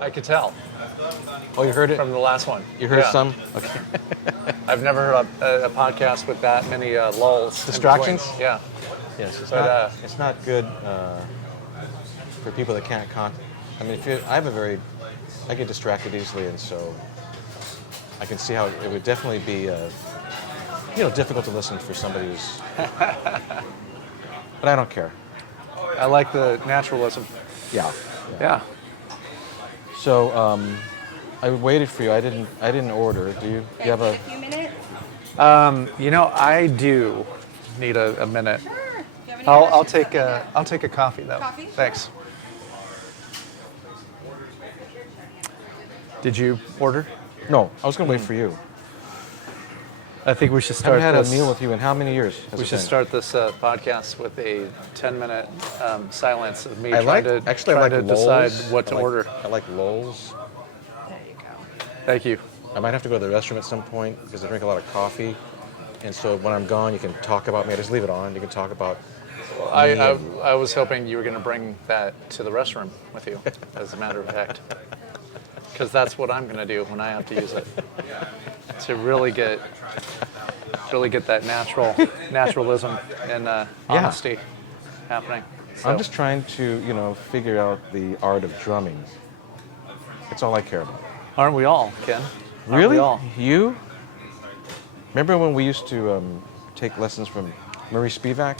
I could tell. Oh, you heard it? From the last one. You heard some? Okay. I've never heard a podcast with that many lulls. Distractions? Yeah. Yes, it's not good for people that can't I mean, I get distracted easily, and so I can see how it would definitely be, difficult to listen for somebody who's. But I don't care. I like the naturalism. Yeah. Yeah. So I waited for you. I didn't order. Do you? Do you have a few minutes? I do need a minute. Sure. I'll take a coffee though. Coffee? Thanks. Did you order? No, I was going to wait for you. I think we should start. I haven't had a meal with you in how many years? We should start this podcast with a 10-minute silence of me trying to decide what to order. I like lulls. There you go. Thank you. I might have to go to the restroom at some point because I drink a lot of coffee, and so when I'm gone, you can talk about me. I just leave it on. You can talk about. I was hoping you were going to bring that to the restroom with you, as a matter of fact, because that's what I'm going to do when I have to use it to really get that naturalism and honesty happening. So. I'm just trying to figure out the art of drumming. That's all I care about. Aren't we all, Ken? Really? We all? You? Remember when we used to take lessons from Murray Spivack?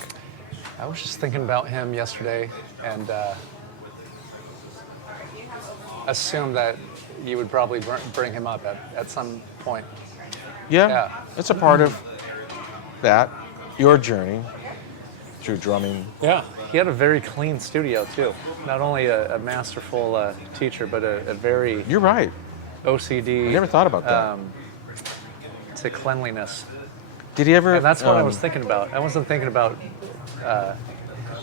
I was just thinking about him yesterday and assumed that you would probably bring him up at some point. Yeah, it's a part of that, your journey through drumming. Yeah, he had a very clean studio too. Not only a masterful teacher, but a very You're right. OCD. I never thought about that. To cleanliness. Did he ever? And that's what I was thinking about. I wasn't thinking about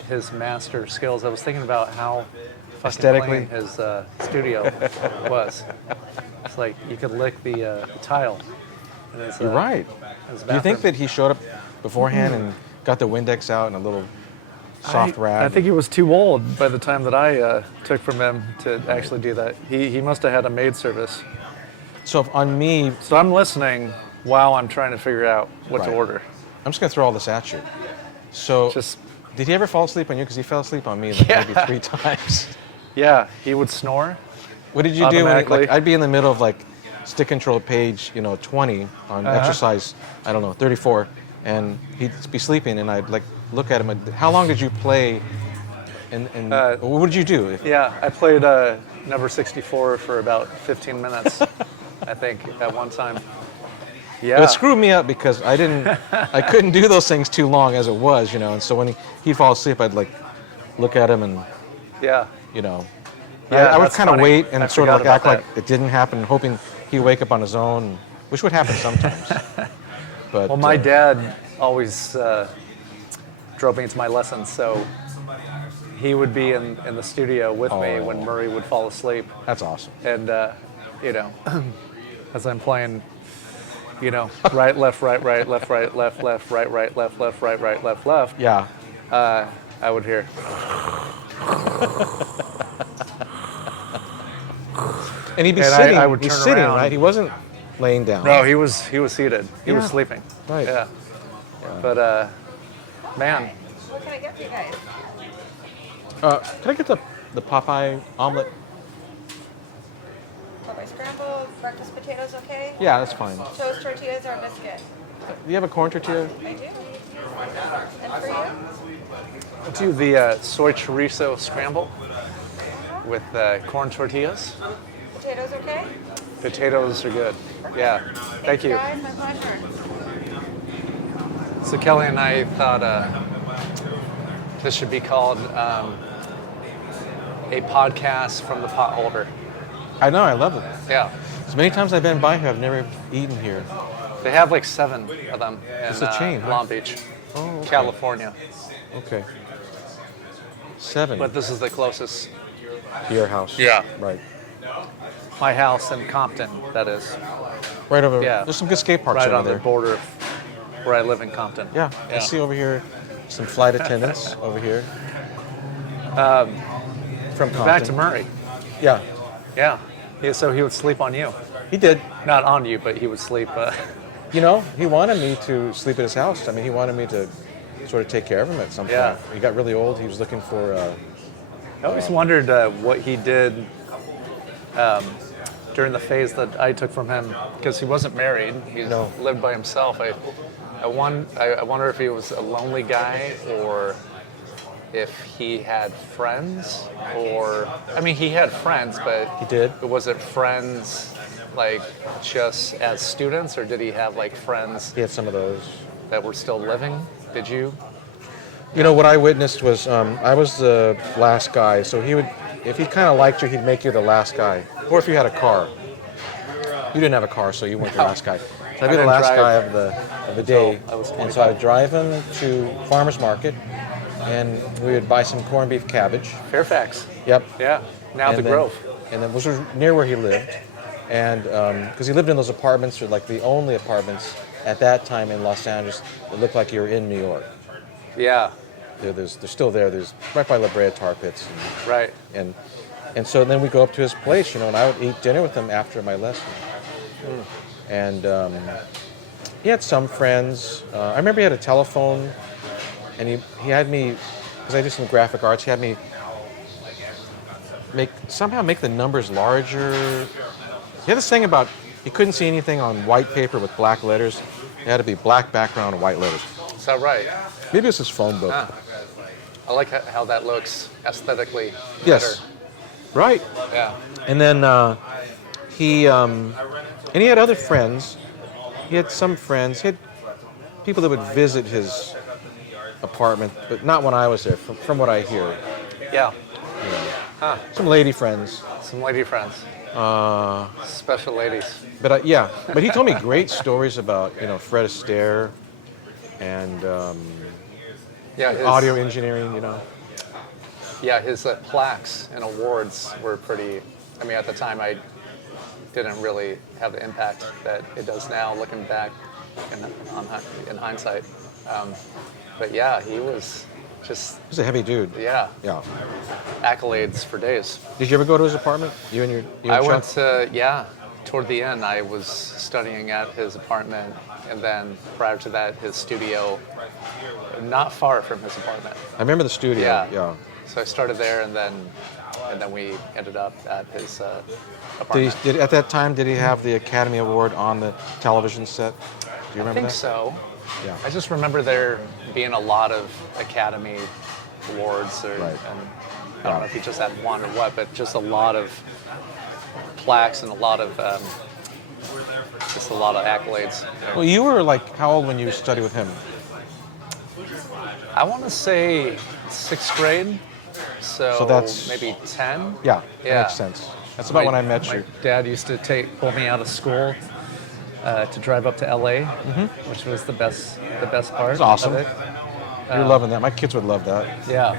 his master skills. I was thinking about how fucking aesthetically clean his studio was. It's like you could lick the tile. You're right. Do you think that he showed up beforehand and got the Windex out and a little soft rag? I think he was too old by the time that I took from him to actually do that. He must have had a maid service. So on me... So I'm listening while I'm trying to figure out what to order. I'm just going to throw all this at you. So did he ever fall asleep on you? Because he fell asleep on me maybe 3 times. Yeah, he would snore. What did you do? I'd be in the middle of stick control page, 20 on exercise, 34, and he'd be sleeping, and I'd look at him. And, how long did you play? And what did you do? I played number 64 for about 15 minutes, I think, at one time. Yeah. It screwed me up because I couldn't do those things too long as it was, and so when he'd fall asleep, I'd look at him and I would kind of wait and sort of act like it didn't happen, hoping he'd wake up on his own, which would happen sometimes. But well, my dad always drove me to my lessons, so he would be in the studio with me when Murray would fall asleep. That's awesome. And as I'm playing, right, left, right, right, left, right, left, left, right, right, left, left, right, right, left, left. Yeah. I would hear. And he'd be sitting. I would He's turn sitting, around. right? He wasn't laying down. No, he was seated. He was sleeping. Right. Yeah. But man. What can I get for you guys? Can I get the Popeye omelet? Popeye scrambled, breakfast potatoes, okay? Yeah, that's fine. Toast tortillas or biscuit? Do you have a corn tortilla? I do. And for you? I'll do the soy chorizo scramble with corn tortillas. Potatoes okay? Potatoes are good. Yeah. Thank you. Guys, my pleasure. So Kelly and I thought this should be called a podcast from the potholder. I know, I love it. Yeah. As many times I've been by here, I've never eaten here. They have 7 of them in It's a chain, right? Long Beach, okay. California. Okay. 7. But this is the closest. To your house. Yeah. Right. My house in Compton, that is. Right over. Yeah. There's some good skate parks right over on there. the border of where I live in Compton. Yeah. I see over here some flight attendants over here. From Compton. Back to Murray. Yeah. Yeah. So he would sleep on you. He did. Not on you, but he would sleep. You know, he wanted me to sleep at his house. I mean, he wanted me to sort of take care of him at some point. Yeah. He got really old. He was looking for... I always wondered what he did during the phase that I took from him, because he wasn't married. He lived by himself. I wonder if he was a lonely guy, or if he had friends, or... I mean, he had friends, but... He did. Was it friends, like, just as students, or did he have, like, friends He had some of those. that were still living? Did you? You know, what I witnessed was, I was the last guy, so he would, if he kind of liked you, he'd make you the last guy. Or if you had a car. You didn't have a car, so you weren't the last guy. So I'd be the didn't last drive guy of the day. I was And so I'd drive him to farmer's market, and we would buy some corned beef cabbage. Fairfax. Yep. Yeah. Now And the then- Grove. And then, which was near where he lived. And because he lived in those apartments, or like the only apartments at that time in Los Angeles that looked like you were in New York. Yeah. They're still there. There's right by La Brea Tar Pits. Right. And so then we go up to his place, you know, and I would eat dinner with him after my lesson. And he had some friends. I remember he had a telephone, and he had me, because I did some graphic arts, he had me somehow make the numbers larger. He had this thing about he couldn't see anything on white paper with black letters. It had to be black background and white letters. Is that right? Maybe it's his phone book. Ah. I like how that looks aesthetically. Yes. Better. Right. Yeah. And then he had other friends. He had some friends. He had people that would visit his apartment, but not when I was there, from what I hear. Yeah. You know. Huh. Some lady friends. Some lady friends. Special ladies. But but he told me great stories about, you know, Fred Astaire and Yeah. His, audio engineering, you know. Yeah, his plaques and awards were pretty. I mean, at the time, I didn't really have the impact that it does now, looking back in hindsight. But yeah, he was just. He's a heavy dude. Yeah. Yeah. Accolades for days. Did you ever go to his apartment? You and I Chuck? went to, yeah, toward the end, I was studying at his apartment, and then prior to that, his studio, not far from his apartment. I remember the studio. Yeah. So I started there, and then we ended up at his apartment. At that time, did he have the Academy Award on the television set? Do you remember I think that? so. Yeah. I just remember there being a lot of Academy Awards, Right. and I don't know if he just had one or what, but just a lot of plaques and a lot of accolades. Well, you were like, how old when you studied with him? I want to say 6th grade, so that's- maybe 10. Yeah, that Yeah. makes sense. That's about when I met My you. dad used to pull me out of school to drive up to LA, which was the best part. It's awesome. Of it. You're loving that. My kids would love that. Yeah,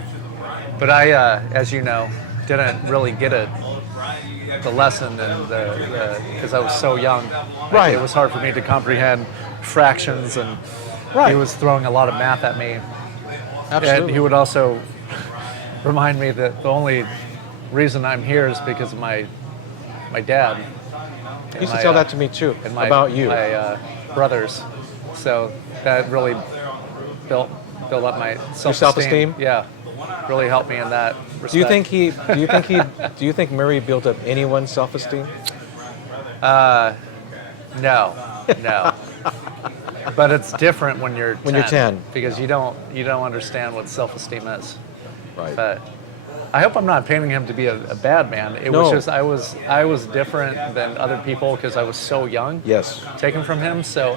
but I, as you know, didn't really get the lesson, and because I was so young. Right. It was hard for me to comprehend fractions, and Right. he was throwing a lot of math at me. Absolutely. And he would also remind me that the only reason I'm here is because of my dad. He used to tell that to me too, And my, about you. my brothers. So that really built up my self-esteem. self-esteem? Yeah, really helped me in that respect. Do you think Murray built up anyone's self-esteem? No. But it's different when you're 10. When you're 10. Because you don't understand what self-esteem is. Right. But I hope I'm not painting him to be a bad man. It No. was just I was different than other people because I was so young. Yes. Taken from him, so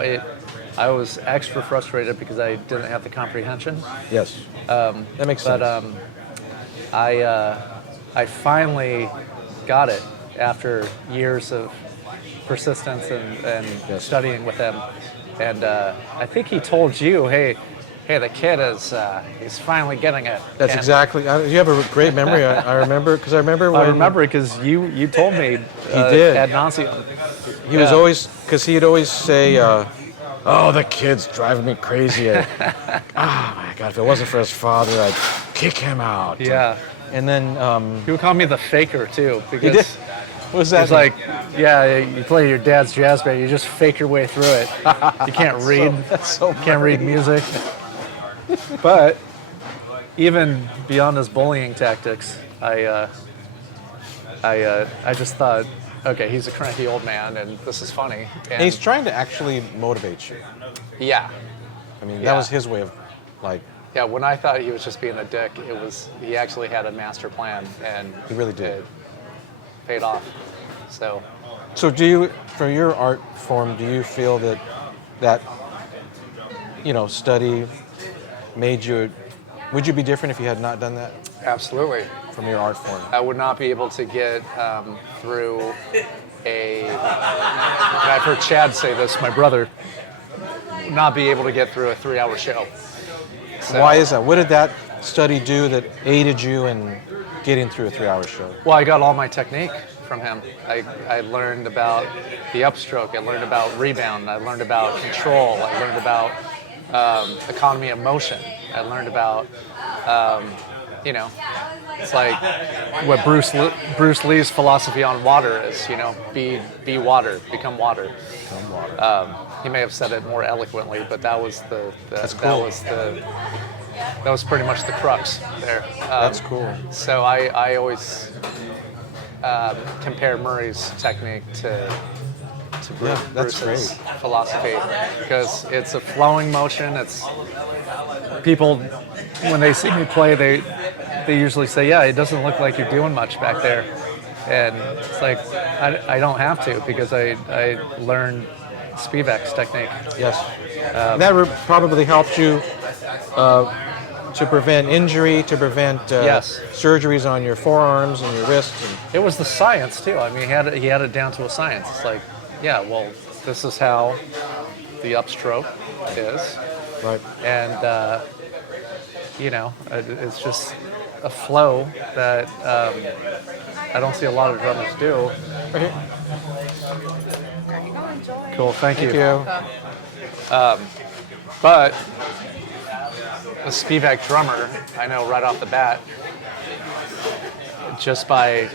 I was extra frustrated because I didn't have the comprehension. Yes. That makes sense. But I finally got it after years of persistence and Yes. studying with him. And I think he told you, hey, the kid he's finally getting it. That's And exactly. You have a great memory. I remember because I remember when I remember because you told me did. ad nauseum. he was Yeah. always, because he'd always say, "Oh, the kid's driving me crazy." Oh my God! If it wasn't for his father, I'd kick him out. Yeah. And then He would call me the faker too did? because What was that? He's like, yeah, you play your dad's jazz band, you just fake your way through it. You can't read. That's so Can't read music. But even beyond his bullying tactics, I just thought, okay, he's a cranky old man, and this is funny. And he's trying to actually motivate you. Yeah. I mean, that Yeah. was his way of, like, Yeah, when I thought he was just being a dick, he actually had a master plan, and he really did. it paid off. So, So do you, for your art form, do you feel that study made you, would you be different if you had not done that absolutely. from your art form? I would not be able to get through and I've heard Chad say this, my brother, not be able to get through a 3-hour show. So, Why is that? What did that study do that aided you in getting through a 3-hour show? Well, I got all my technique from him. I learned about the upstroke. I learned about rebound. I learned about control. I learned about economy of motion. I learned about, it's like what Bruce Lee's philosophy on water is. Be water, become water. He may have said it more eloquently, but that was That's cool. that was pretty much the crux there. That's cool. So I always compare Murray's technique to that's Bruce's great. philosophy because it's a flowing motion. It's people when they see me play, they usually say, "Yeah, it doesn't look like you're doing much back there," and it's like I don't have to because I learned Spivack's technique. Yes. That probably helped you to prevent injury, to prevent Yes. surgeries on your forearms and your wrists. It was the science too. I mean, he had it down to a science. It's like, yeah, well, this is how the upstroke is, Right. and it's just a flow that I don't see a lot of drummers do. Right here. Cool, thank you. Thank you. But a Spivack drummer, I know right off the bat, just by,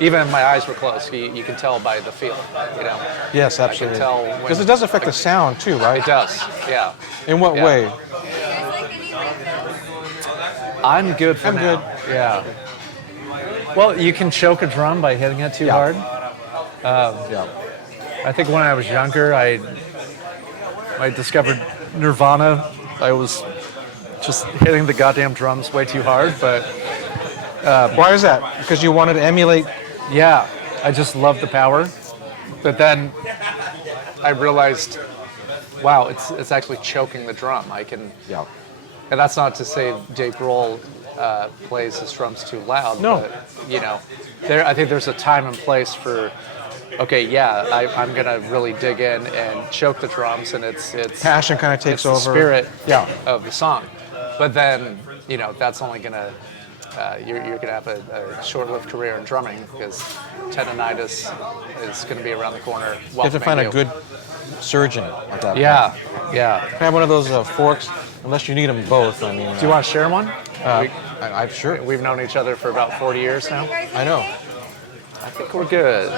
even if my eyes were closed, you can tell by the feel, Yes, I absolutely. can tell when, Because it does affect the sound too, right? It does, yeah. In what Yeah. way? I'm good for I'm now. Yeah. Well, you can choke a drum by hitting it too hard. Yeah. I think when I was younger, I discovered Nirvana. I was just hitting the goddamn drums way too hard, but Why is that? Because you wanted to emulate. yeah, I just loved the power. But then I realized, wow, it's actually choking the drum. I can, Yeah. and that's not to say Dave Grohl plays his drums too loud. No. But, I think there's a time and place for. Okay, yeah, I'm gonna really dig in and choke the drums, and it's Passion kind of it's takes the over. spirit Yeah. of the song. But then, that's only gonna you're gonna have a short-lived career in drumming because tendonitis is gonna be around the corner. You have to find a good surgeon at that point. Yeah. Have one of those forks, unless you need them both. I mean, Do you want to share one? I'm sure. We've known each other for about 40 years now. I know. I think we're good.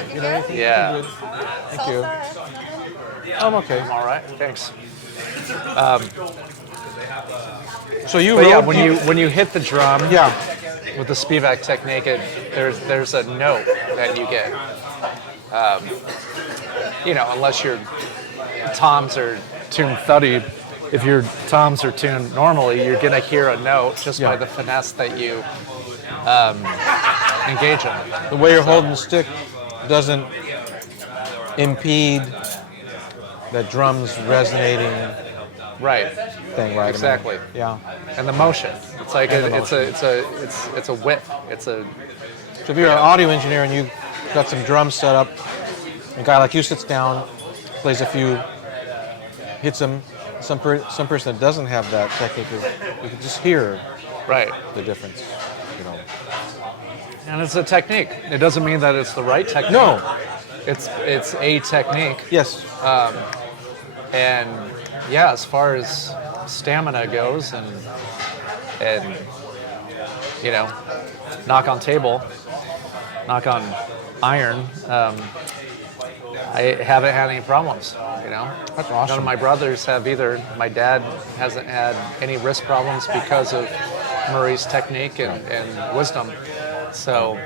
Yeah. Thank you. I'm okay. I'm all right. Thanks. So you But wrote. yeah, when you hit the drum Yeah. with the Spivack technique, there's a note that you get. Unless your toms are tuned thuddy, if your toms are tuned normally, you're gonna hear a note just by Yeah. the finesse that you engage in. The way you're holding the stick doesn't impede the drum's resonating Right. thing, right? I mean, Exactly. yeah. And the motion. It's like And the it's a whip. It's a So if you're an audio engineer and you got some drums set up, a guy like you sits down, plays a few, hits them. Some person that doesn't have that technique, you can just hear right. the difference. And it's a technique. It doesn't mean that it's the right technique. No. It's a technique. Yes. And yeah, as far as stamina goes and knock on table, knock on iron, I haven't had any problems. You know, That's awesome. None of my brothers have either. My dad hasn't had any wrist problems because of Murray's technique and wisdom. So.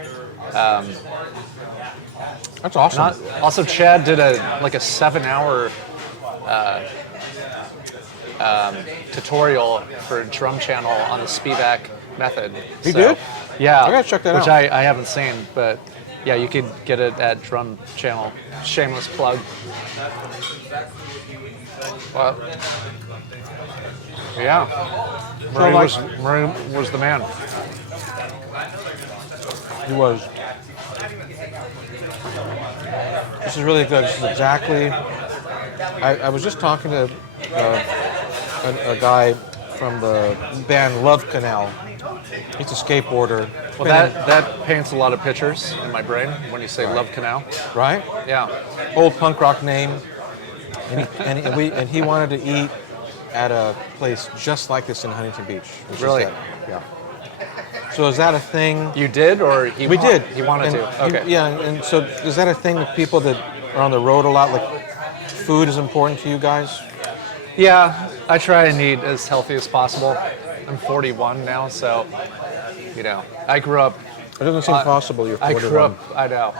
That's awesome. Also, Chad did a 7-hour tutorial for Drum Channel on the Spivack method. He did? Yeah. I gotta check that which out. I haven't seen, but yeah, you could get it at Drum Channel. Shameless plug. Well, yeah. Murray was the man. He was. This is really good. This is exactly. I was just talking to a guy from the band Love Canal. He's a skateboarder. Well, that paints a lot of pictures in my brain when you say Love Canal. Right? Yeah. Old punk rock name. And he wanted to eat at a place just like this in Huntington Beach. which is Really? yeah. So is that a thing? You did, or We did. He wanted to. Okay. Yeah, and so is that a thing with people that are on the road a lot? Like, food is important to you guys? Yeah, I try and eat as healthy as possible. I'm 41 now, so I grew up. It doesn't seem possible. You're 41. I grew up. I know.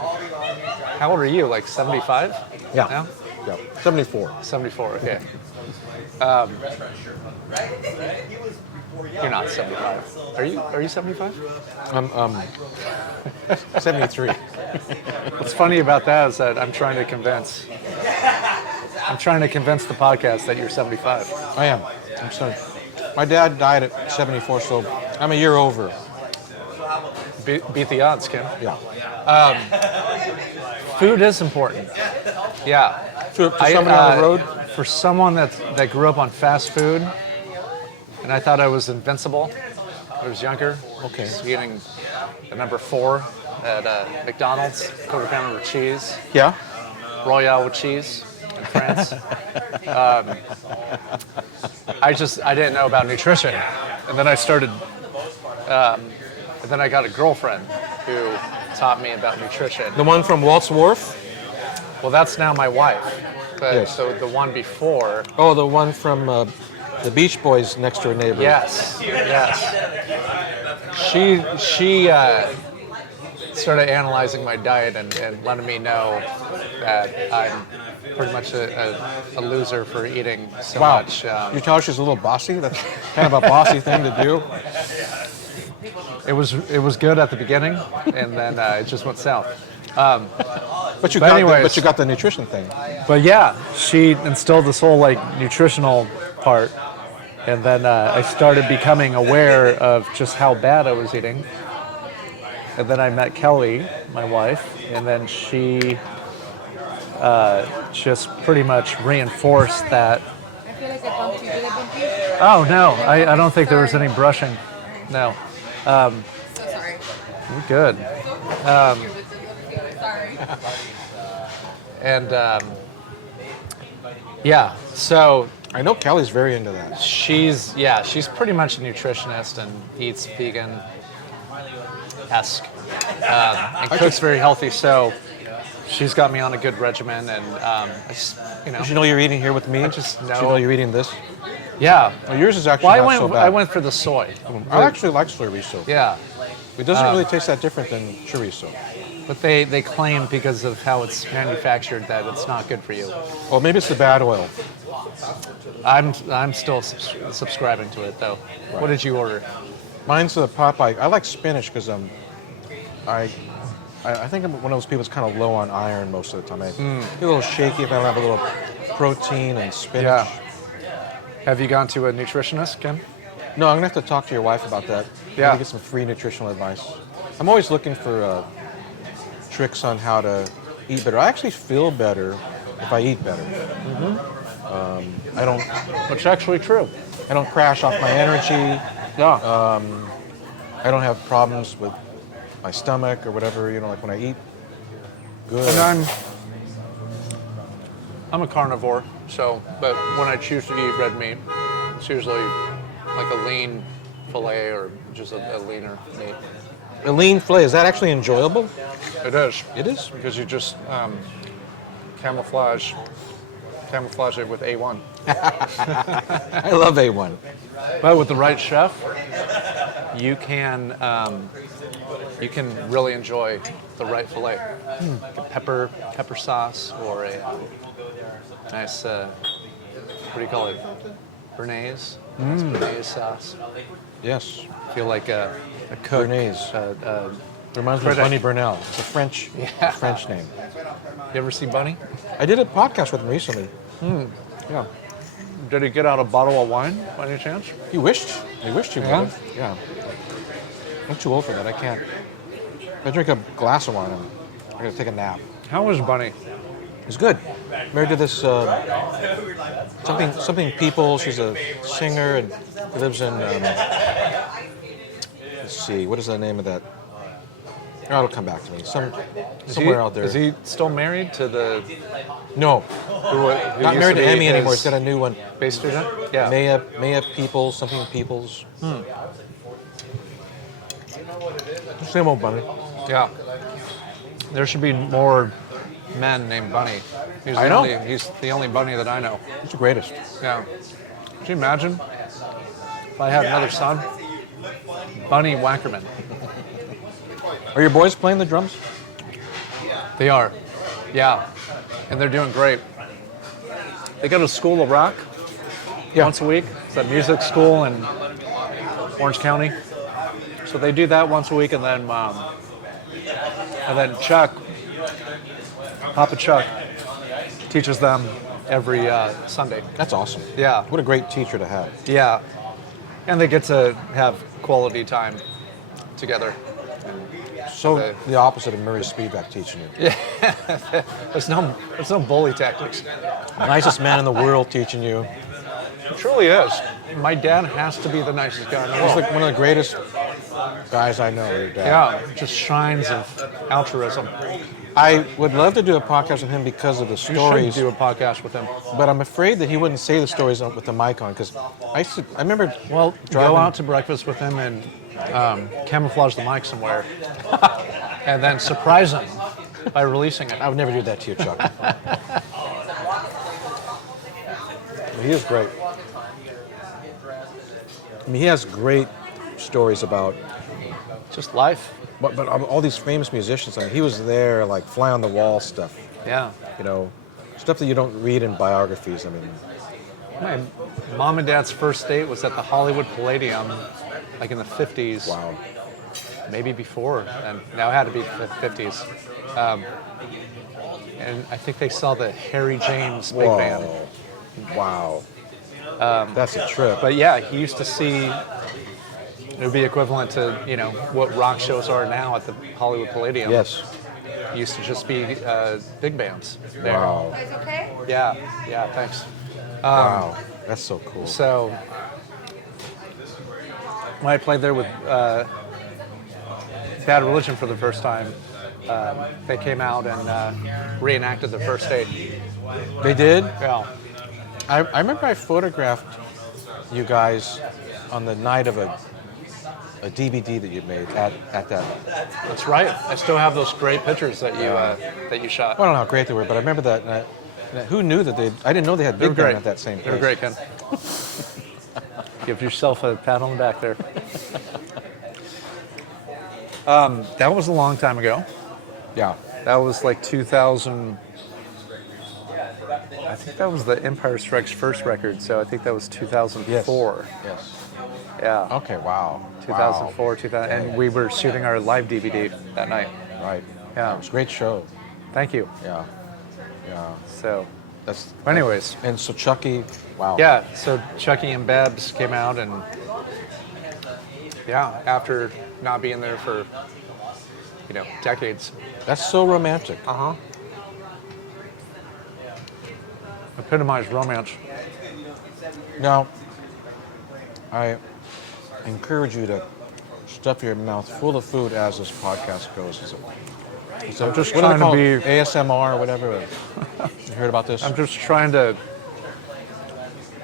How old are you? Like 75? Yeah. Now? Yeah. 74. 74. Okay. You're not 75. Are you? Are you 75? I'm 73. What's funny about that is that I'm trying to convince the podcast that you're 75. I am. I'm sorry. My dad died at 74, so I'm a year over. Beat the odds, Kim. Yeah. Food is important. Yeah. For someone on the road? For someone that grew up on fast food, and I thought I was invincible when I was younger. Okay. Just eating the number 4 at McDonald's, quarter pounder with cheese, Yeah. Royale with cheese in France. I didn't know about nutrition, and then I started. And then I got a girlfriend who taught me about nutrition. The one from Walt's Wharf? Well, that's now my wife. But Yes. So the one before. Oh, the one from the Beach Boys' next door neighbor. Yes. She started analyzing my diet and letting me know that I'm pretty much a loser for eating so Wow. much. You tell her she's a little bossy? That's kind of a bossy thing to do. It was good at the beginning, and then it just went south. But you anyways. got the nutrition thing. But yeah, she instilled this whole nutritional part, and then I started becoming aware of just how bad I was eating. And then I met Kelly, my wife, and then she just pretty much reinforced that. I feel like I bumped you. Did I bump you? Oh no, I don't think there was any brushing. No, So sorry. we're good. Sorry. And yeah, so I know Kelly's very into that. she's pretty much a nutritionist and eats vegan-esque and cooks very healthy. So she's got me on a good regimen, and I just Did you know you're eating here with me? I just Did know. you know you're eating this? Yeah. Well, yours is actually Well, not so bad. I went for the soy. I actually like chorizo. Yeah, It doesn't really taste that different than chorizo. but they claim because of how it's manufactured that it's not good for you. Well, maybe it's the bad oil. I'm still subscribing to it though. What did you order? Mine's the Popeye. I like spinach because I think I'm one of those people that's kind of low on iron most of the time. I get a little shaky if I don't have a little protein and spinach. Yeah. Have you gone to a nutritionist, Kim? No, I'm gonna have to talk to your wife about that. Yeah. Maybe get some free nutritional advice. I'm always looking for tricks on how to eat better. I actually feel better if I eat better. I don't. Which is actually true. I don't crash off my energy. Yeah. I don't have problems with my stomach or whatever. Like when I eat good. And I'm a carnivore, but when I choose to eat red meat, it's usually like a lean fillet or just a leaner meat. A lean fillet, is that actually enjoyable? It is. It is? Because you just camouflage it with A1. I love A1. But with the right chef, you can really enjoy the right fillet. Like a pepper sauce or a nice what do you call it? Béarnaise. Nice Béarnaise sauce. Yes. Feel like a cook. Béarnaise. Reminds me of Bunny Burnell. It's a French name. You ever see Bunny? I did a podcast with him recently. Yeah. Did he get out a bottle of wine by any chance? He wished he would. Yeah? Yeah. I'm too old for that. I can't. If I drink a glass of wine, I'm going to take a nap. How was Bunny? It's good. Married to this something people. She's a singer and lives in. Let's see. What is the name of that? Oh, it'll come back to me. Somewhere out there. Is he still married to the No. who Not used married to be Emmy anymore. his He's got a new one. bass student? Yeah. Maya Peoples, something Peoples. Same old Bunny. Yeah. There should be more men named Bunny. He's I know. He's the only Bunny that I know. He's the greatest. Yeah. Could you imagine if I had another son? Bunny Wackerman. Are your boys playing the drums? They are. Yeah. And they're doing great. They go to School of Rock once a week. It's a music school in Orange County. So they do that once a week, and then Chuck, Papa Chuck, teaches them every Sunday. That's awesome. Yeah. What a great teacher to have. Yeah. And they get to have quality time together. So the opposite of Murray Spivack teaching you. Yeah. There's no bully tactics. Nicest man in the world teaching you. It truly is. My dad has to be the nicest guy in the He's world. like one of the greatest guys I know. Your dad. Yeah, just shines of altruism. I would love to do a podcast with him because of the You stories, should do a podcast with him. but I'm afraid that he wouldn't say the stories with the mic on because I remember. Well, driving, go out to breakfast with him and camouflage the mic somewhere, and then surprise him by releasing it. I would never do that to you, Chuck. He is great. I mean, he has great stories about, Just life. but all these famous musicians. I mean, he was there, like fly on the wall stuff. Yeah. You know, stuff that you don't read in biographies. I mean, My mom and dad's first date was at the Hollywood Palladium, like in the 50s. wow. Maybe before, and now it had to be the 50s. And I think they saw the Harry James big band. Wow. That's a trip. But yeah, he used to see, it would be equivalent to, what rock shows are now at the Hollywood Palladium. Yes. It used to just be big bands there. Wow. Guys, okay? Yeah, thanks. Wow. That's so cool. So, when I played there with Bad Religion for the first time, they came out and reenacted the first date. They did? Yeah. I remember I photographed you guys on the night of a DVD that you made at that. That's right. I still have those great pictures that you shot. Well, I don't know how great they were, but I remember that. And who knew that I didn't know they had They were big band great. at that same place. They were great, Ken. Give yourself a pat on the back there. That was a long time ago. Yeah. That was like 2000. I think that was the Empire Strikes First record, so I think that was 2004. Yes. Yeah. Okay. Wow. 2004, 2000, and we were shooting our live DVD that night. Wow. Right. Yeah. It was a great show. Thank you. Yeah. Yeah. So, That's. anyways, And so Chucky. Wow. yeah. So Chucky and Babs came out, and yeah, after not being there for decades. That's so romantic. Uh huh. Epitomized romance. Now, I encourage you to stuff your mouth full of food as this podcast goes. So I'm just what do they trying to call be. it? ASMR or whatever. You heard about this? I'm just trying to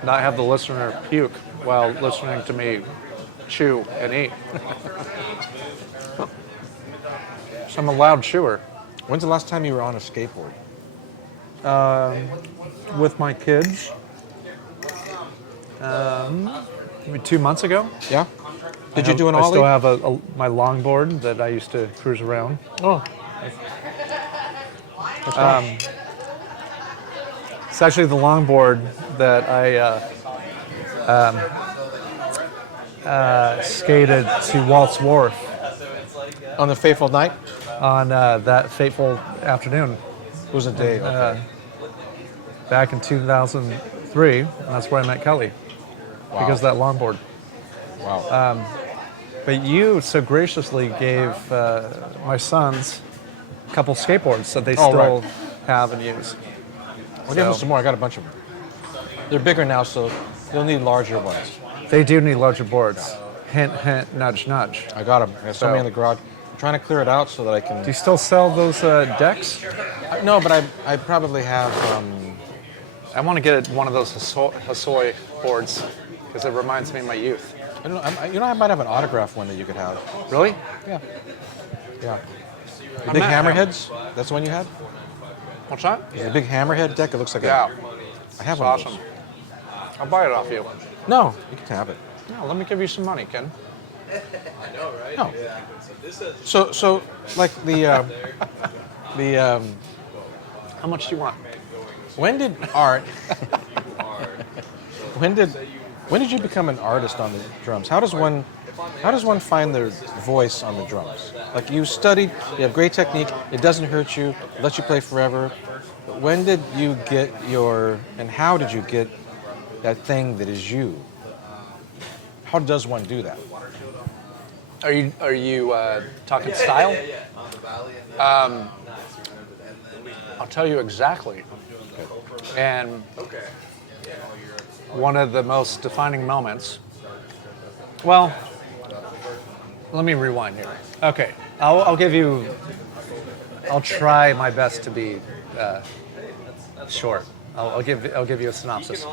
not have the listener puke while listening to me chew and eat. So I'm a loud chewer. When's the last time you were on a skateboard? With my kids, maybe 2 months ago. Yeah. Did you do an I ollie? still have my longboard that I used to cruise around. Oh. It's actually the longboard that I skated to Walt's Wharf On the fateful night? on that fateful afternoon It was a day. Okay. back in 2003, and that's where I met Kelly because of that longboard. Wow. But you so graciously gave my sons a couple skateboards that they Oh, still right. have and use. We'll give them some more. I got a bunch of them. They're bigger now, so they'll need larger ones. They do need larger boards. Hint, hint, nudge, nudge. I got them. I got so many in the garage. I'm trying to clear it out so that I can. Do you still sell those decks? No, but I probably have. I want to get one of those Hasoi boards because it reminds me of my youth. I don't know. I might have an autograph one that you could have. Really? Yeah. Yeah. The I'm big not- hammerheads. That's the one you had. What's that? The big hammerhead deck. It looks like Yeah. I have It's one. awesome. I'll buy it off you. Of those. No, you can have it. No, let me give you some money, Ken. No. So like the How much do you want? when did art? when did you become an artist on the drums? How does one find their voice on the drums? Like you studied, you have great technique. It doesn't hurt you. It lets you play forever. But when did you get and how did you get that thing that is you? How does one do that? Are you talking style? I'll tell you exactly. And one of the most defining moments. Well, let me rewind here. Okay, I'll give you. I'll try my best to be short. I'll give you a synopsis.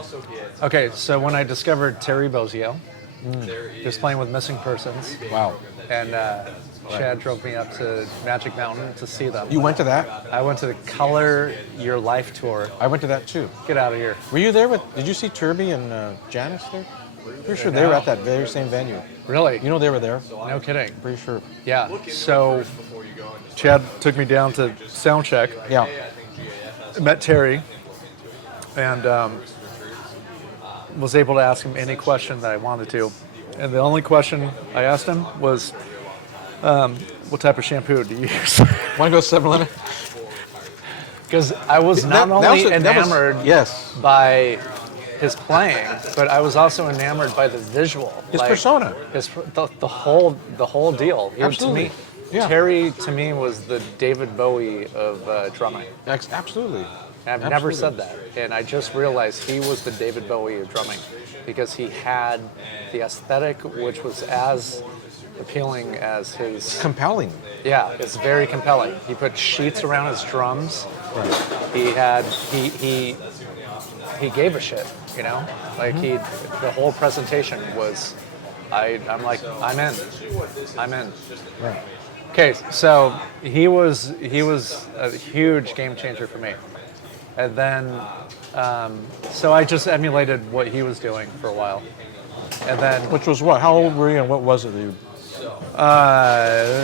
Okay, so when I discovered Terry Bozzio, he was playing with missing persons. Wow. And Chad drove me up to Magic Mountain to see them. You went to that? I went to the Color Your Life tour. I went to that too. Get out of here. Were you there did you see Turby and Janice there? Pretty sure they were at that very same venue. Really? You know they were there? No kidding. Pretty sure. Yeah. So Chad took me down to sound check. Yeah. Met Terry and was able to ask him any question that I wanted to. And the only question I asked him was, what type of shampoo do you use? Want to go 7-Eleven? Because I was not only enamored yes. by his playing, but I was also enamored by the visual. His persona. The whole deal. Absolutely. To me, Yeah. Terry to me was the David Bowie of drumming. Absolutely. And I've never said that, and I just realized he was the David Bowie of drumming because he had the aesthetic, which was as appealing as his. Compelling. Yeah, it's very compelling. He put sheets around his drums. Right. He gave a shit, you know? Like the whole presentation was, I'm like, I'm in. Right. Okay, so he was a huge game changer for me. And then, so I just emulated what he was doing for a while. And then, Which was what? How old were you and what was it that you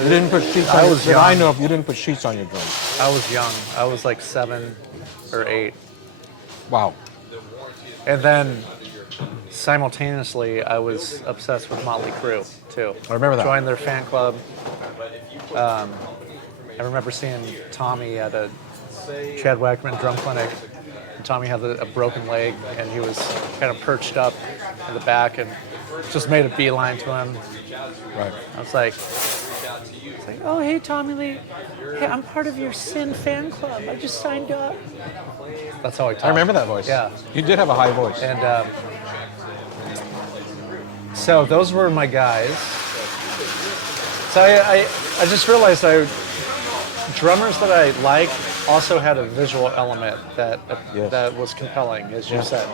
didn't put sheets on I was young. I know if you didn't put sheets on your drums. I was young. I was like 7 or 8. Wow. And then simultaneously, I was obsessed with Motley Crue too. I remember that. Joined their fan club. I remember seeing Tommy at a Chad Wackerman Drum Clinic. And Tommy had a broken leg, and he was kind of perched up in the back, and just made a beeline to him. Right. I was like, oh, hey, Tommy Lee. Hey, I'm part of your Sin fan club. I just signed up. That's how I talked. I remember that voice. Yeah. You did have a high voice. And so those were my guys. So I just realized drummers that I like also had a visual element that Yes. that was compelling, as you said.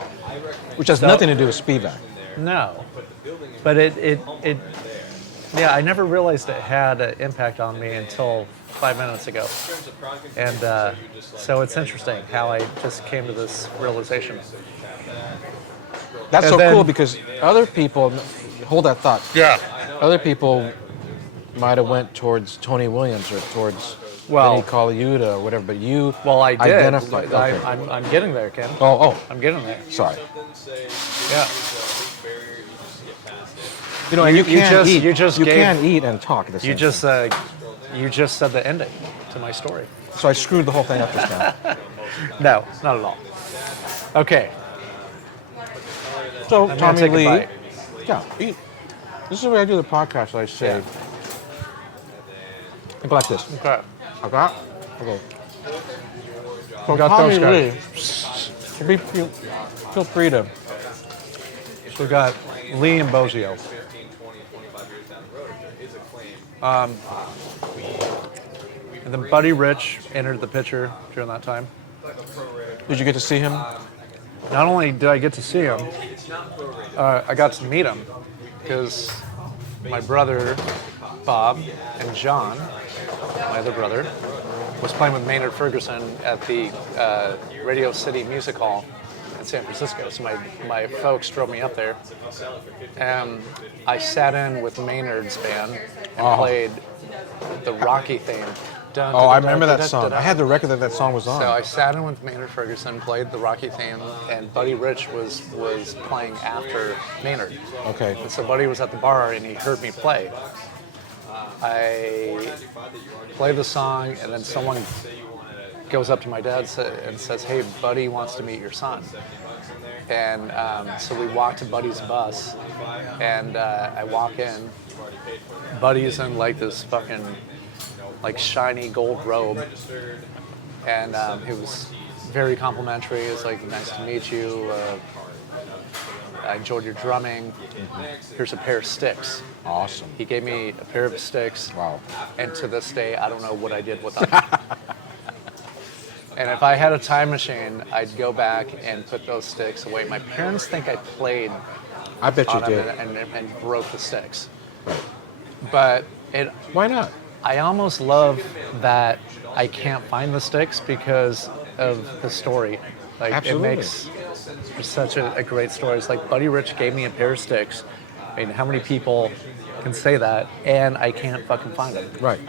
Which has nothing to do with Spivack. No, but it yeah, I never realized it had an impact on me until 5 minutes ago. And so it's interesting how I just came to this realization. That's And so then- cool because other people, hold that thought. Yeah. Other people might have went towards Tony Williams or towards Well- Benny Colaiuta or whatever, but you Well, I did. identified. Okay. I'm getting there, Ken. Oh, I'm getting there. sorry. Yeah. You know, and you can't eat. you just you gave- can't eat and talk at the same You just said the ending to my story. time. So I screwed the whole thing up this time. No, not at all. Okay. So I'm gonna Tommy take a Lee, bite. yeah, eat. This is the way I do the podcast. I say, think like this. Okay. Okay. Okay. So We got Tommy those Lee, feel free to. So we got Lee and Bozio. And then Buddy Rich entered the picture during that time. Did you get to see him? Not only did I get to see him, I got to meet him because my brother Bob and John, my other brother, was playing with Maynard Ferguson at the Radio City Music Hall in San Francisco. So my folks drove me up there, and I sat in with Maynard's band and played the Rocky theme. Dun, Oh, dun, I dun, remember dun, that dun, song. dun, dun. I had the record that song was on. So I sat in with Maynard Ferguson, played the Rocky theme, and Buddy Rich was playing after Maynard. Okay. And so Buddy was at the bar and he heard me play. I played the song, and then someone goes up to my dad and says, "Hey, Buddy wants to meet your son." And so we walk to Buddy's bus, and I walk in. Buddy's in like this fucking like shiny gold robe, and he was very complimentary. He was like, "Nice to meet you. I enjoyed your drumming. Here's a pair of sticks." Awesome. He gave me a pair of sticks. Wow. And to this day, I don't know what I did with them. And if I had a time machine, I'd go back and put those sticks away. My parents think I played I bet you on did. them and broke the sticks. But Why not? I almost love that I can't find the sticks because of the story. Like Absolutely. It makes such a great story. It's like Buddy Rich gave me a pair of sticks. I mean, how many people can say that? And I can't fucking find them. Right.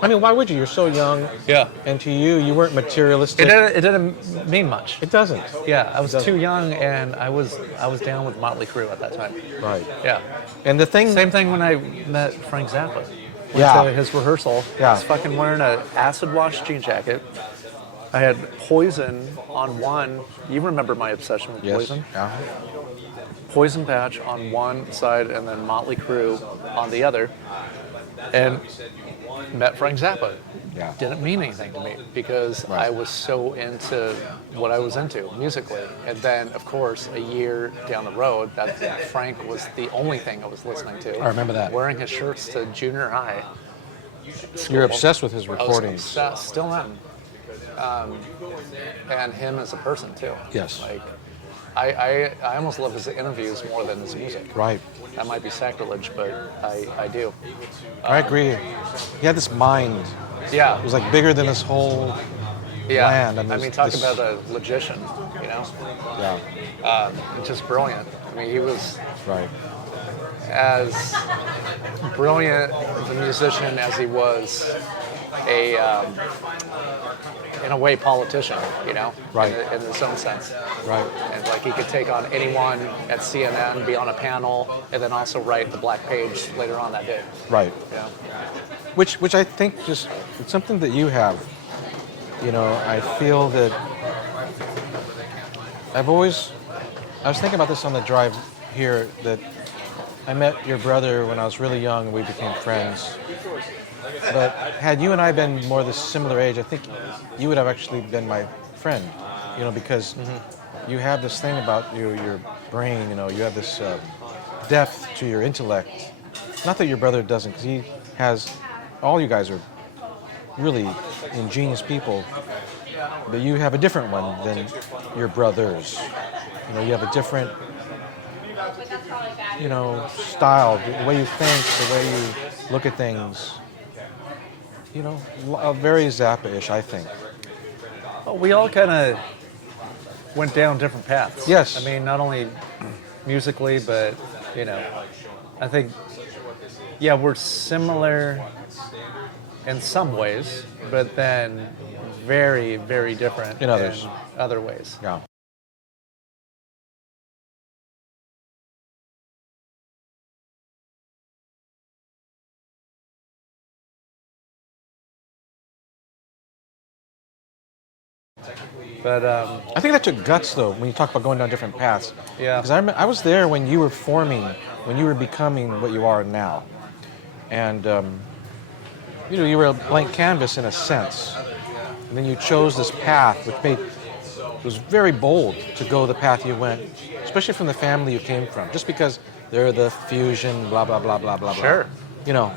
I mean, why would you? You're so young. Yeah. And to you weren't materialistic. It didn't mean much. It doesn't. Yeah, I was doesn't. too young, and I was down with Motley Crue at that time. Right. Yeah. And the thing. Same thing when I met Frank Zappa. Went Yeah. to his rehearsal. Yeah. I was fucking wearing an acid wash jean jacket. I had Poison on one. You remember my obsession with Yes. Poison? Yeah. Poison patch on one side and then Motley Crue on the other. And met Frank Zappa. Yeah. Didn't mean anything to me because Right. I was so into what I was into musically. And then, of course, a year down the road, that Frank was the only thing I was listening to. I remember that. Wearing his shirts to junior high. You're obsessed with his I was recordings. obsessed, still am. And him as a person too. Yes. Like, I almost love his interviews more than his music. Right. That might be sacrilege, but I do. I agree. He had this mind. Yeah. It was like bigger than this whole Yeah. land. I mean, talk about a logician, you know? Yeah. Just brilliant. I mean, he was Right. as brilliant of a musician as he was in a way, politician, you know? Right. In his own sense. Right. And like he could take on anyone at CNN, be on a panel, and then also write the Black Page later on that day. Right. Yeah. Which I think just it's something that you have. You know, I feel that I was thinking about this on the drive here, that I met your brother when I was really young and we became friends. But had you and I been more the similar age, I think you would have actually been my friend, you know, because you have this thing about your brain, you know, you have this depth to your intellect. Not that your brother doesn't, because he has, all you guys are really ingenious people, but you have a different one than your brothers. You know, you have a different, you know, style, the way you think, the way you look at things. very Zappa-ish, I think. Well, we all kind of went down different paths. Yes. I mean, not only musically, but, I think, yeah, we're similar in some ways, but then very, very different in others. in other ways. Yeah. But I think that took guts, though, when you talk about going down different paths. Yeah. Because I was there when you were forming, when you were becoming what you are now. And, you were a blank canvas in a sense. And then you chose this path, which was very bold to go the path you went, especially from the family you came from, just because they're the fusion, blah, blah, blah, blah, blah, Sure. blah.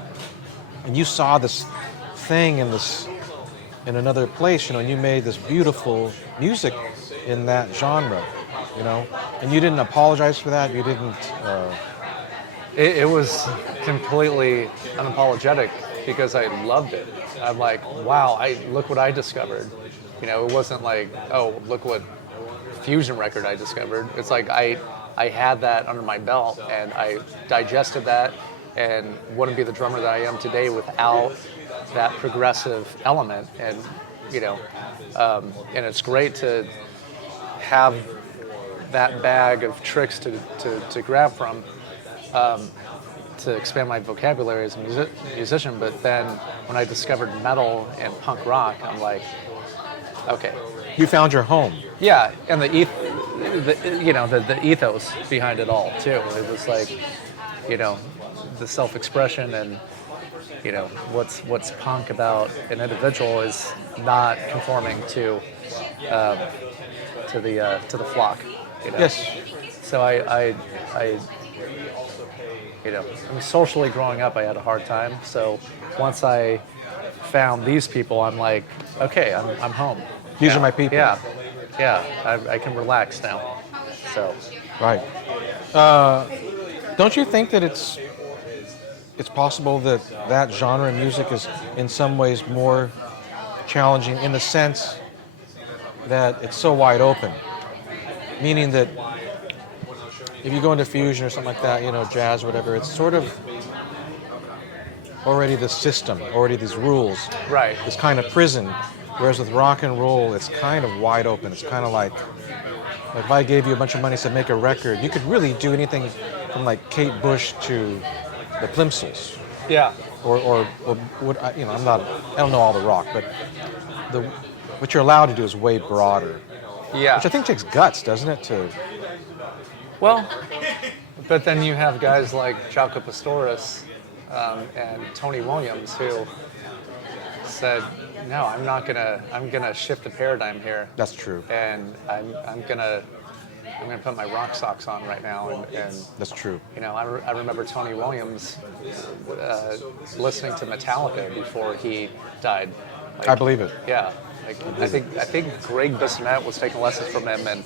And you saw this thing in another place, and you made this beautiful music in that genre, and you didn't apologize for that. You didn't. It was completely unapologetic because I loved it. I'm like, wow, look what I discovered. It wasn't like, oh, look what fusion record I discovered. It's like I had that under my belt and I digested that and wouldn't be the drummer that I am today without that progressive element. And, and it's great to have that bag of tricks to grab from. To expand my vocabulary as a musician, but then when I discovered metal and punk rock, I'm like, okay. You found your home. Yeah, and the ethos behind it all too. It was like, the self-expression and, what's punk about an individual is not conforming to the flock. Yes. So I socially growing up, I had a hard time. So once I found these people, I'm like, okay, I'm home. These are my people. Yeah, I can relax now. So. Right. Don't you think that it's possible that genre of music is in some ways more challenging in the sense that it's so wide open? Meaning that if you go into fusion or something like that, jazz or whatever, it's sort of already the system, already these rules. Right. This kind of prison. Whereas with rock and roll, it's kind of wide open. It's kind of like if I gave you a bunch of money to make a record, you could really do anything from like Kate Bush to the Plimsolls. Yeah. Or what I don't know all the rock, but what you're allowed to do is way broader. Yeah. Which I think takes guts, doesn't it? Well, but then you have guys like Jaco Pastorius and Tony Williams who said, no, I'm gonna shift the paradigm here. That's true. And I'm gonna put my rock socks on right now. And that's true. I remember Tony Williams listening to Metallica before he died. I believe it. Yeah. I think Greg Bissonette was taking lessons from him, and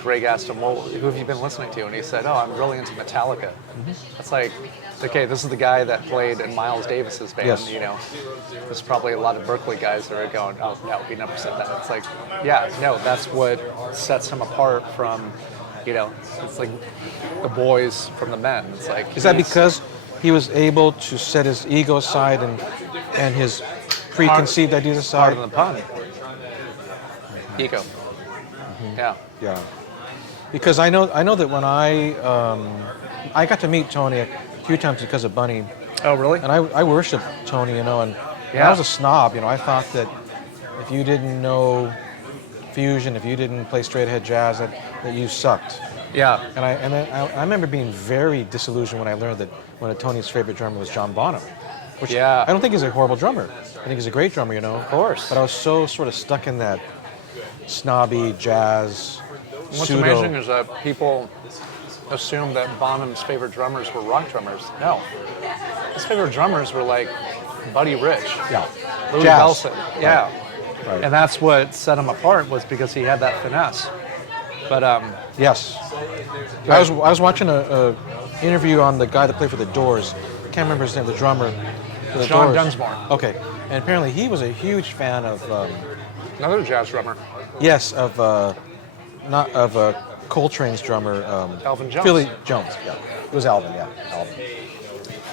Greg asked him, well, who have you been listening to? And he said, oh, I'm really into Metallica. Mm-hmm. It's like, okay, this is the guy that played in Miles Davis's band. Yes. There's probably a lot of Berkeley guys that are going, oh, no, he never said that. It's like, yeah, no, that's what sets him apart from, it's like the boys from the men. It's like, is that because he was able to set his ego aside and his preconceived ideas aside? Part of the pun. Ego. Mm-hmm. Yeah. Yeah. Because I know that when I got to meet Tony a few times because of Bunny. Oh, really? And I worship Tony, and yeah. I was a snob. I thought that if you didn't know fusion, if you didn't play straight ahead jazz, that you sucked. Yeah. And I remember being very disillusioned when I learned that one of Tony's favorite drummer was John Bonham. Which yeah. I don't think he's a horrible drummer. I think he's a great drummer, Of course. But I was so sort of stuck in that snobby jazz What's pseudo. amazing is that people assume that Bonham's favorite drummers were rock drummers. No. His favorite drummers were like Buddy Rich. Yeah. Louis Jazz. Bellson. Yeah. Right. And that's what set him apart was because he had that finesse. But yes. I was watching a interview on the guy that played for the Doors. I can't remember his name, the drummer for the John Doors. Dunsmore. Okay. And apparently he was a huge fan of, Another jazz drummer. yes, of Coltrane's drummer, Alvin Jones. Philly Jones. Yeah, it was Alvin. Yeah, Alvin.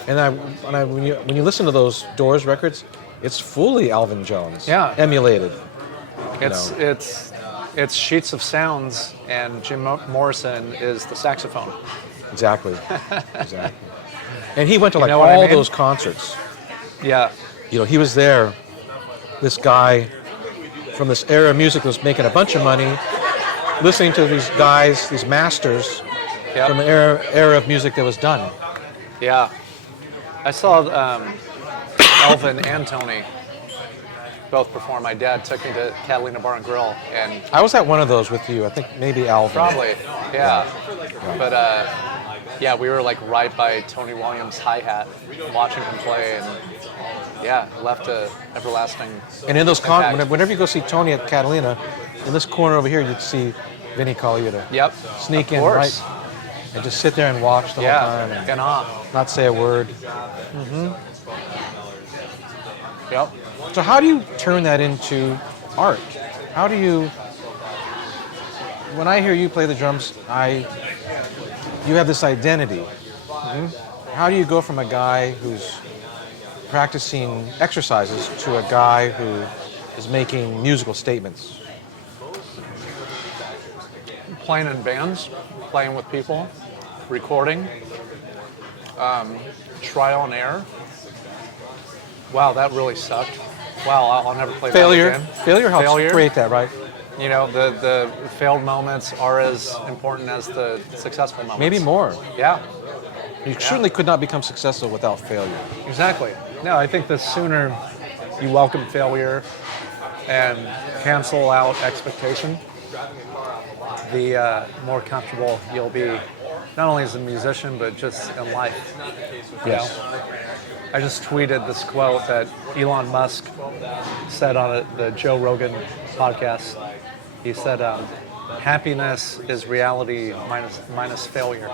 And when you listen to those Doors records, it's fully Alvin Jones. Yeah. Emulated. It's sheets of sounds, and Jim Morrison is the saxophone. Exactly. Exactly. And he went to like know what I all mean? those concerts. Yeah. He was there. This guy from this era of music was making a bunch of money, listening to these guys, these masters Yep. from the era of music that was done. Yeah. I saw Elvin and Tony both perform. My dad took me to Catalina Bar and Grill, and I was at one of those with you. I think maybe Alvin. probably, yeah. But yeah, we were like right by Tony Williams' hi-hat, watching him play, and yeah, left a everlasting. And in those impact. whenever you go see Tony at Catalina, in this corner over here, you'd see Vinny Colaiuta. Yep. Sneak Of in course. right and just sit there and watch the whole time Yeah. and And on. not say a word. Yep. So how do you turn that into art? How do you, when I hear you play the drums, you have this identity. How do you go from a guy who's practicing exercises to a guy who is making musical statements? Playing in bands, playing with people, recording, trial and error. Wow, that really sucked. Wow, I'll never play Failure. that again. Failure helps Failure. create that, right? You know, the failed moments are as important as the successful moments. Maybe more. Yeah, You certainly could not become successful without failure. exactly. No, I think the sooner you welcome failure and cancel out expectation, the more comfortable you'll be, not only as a musician, but just in life. You Yes. know? I just tweeted this quote that Elon Musk said on the Joe Rogan podcast. He said, happiness is reality minus failure.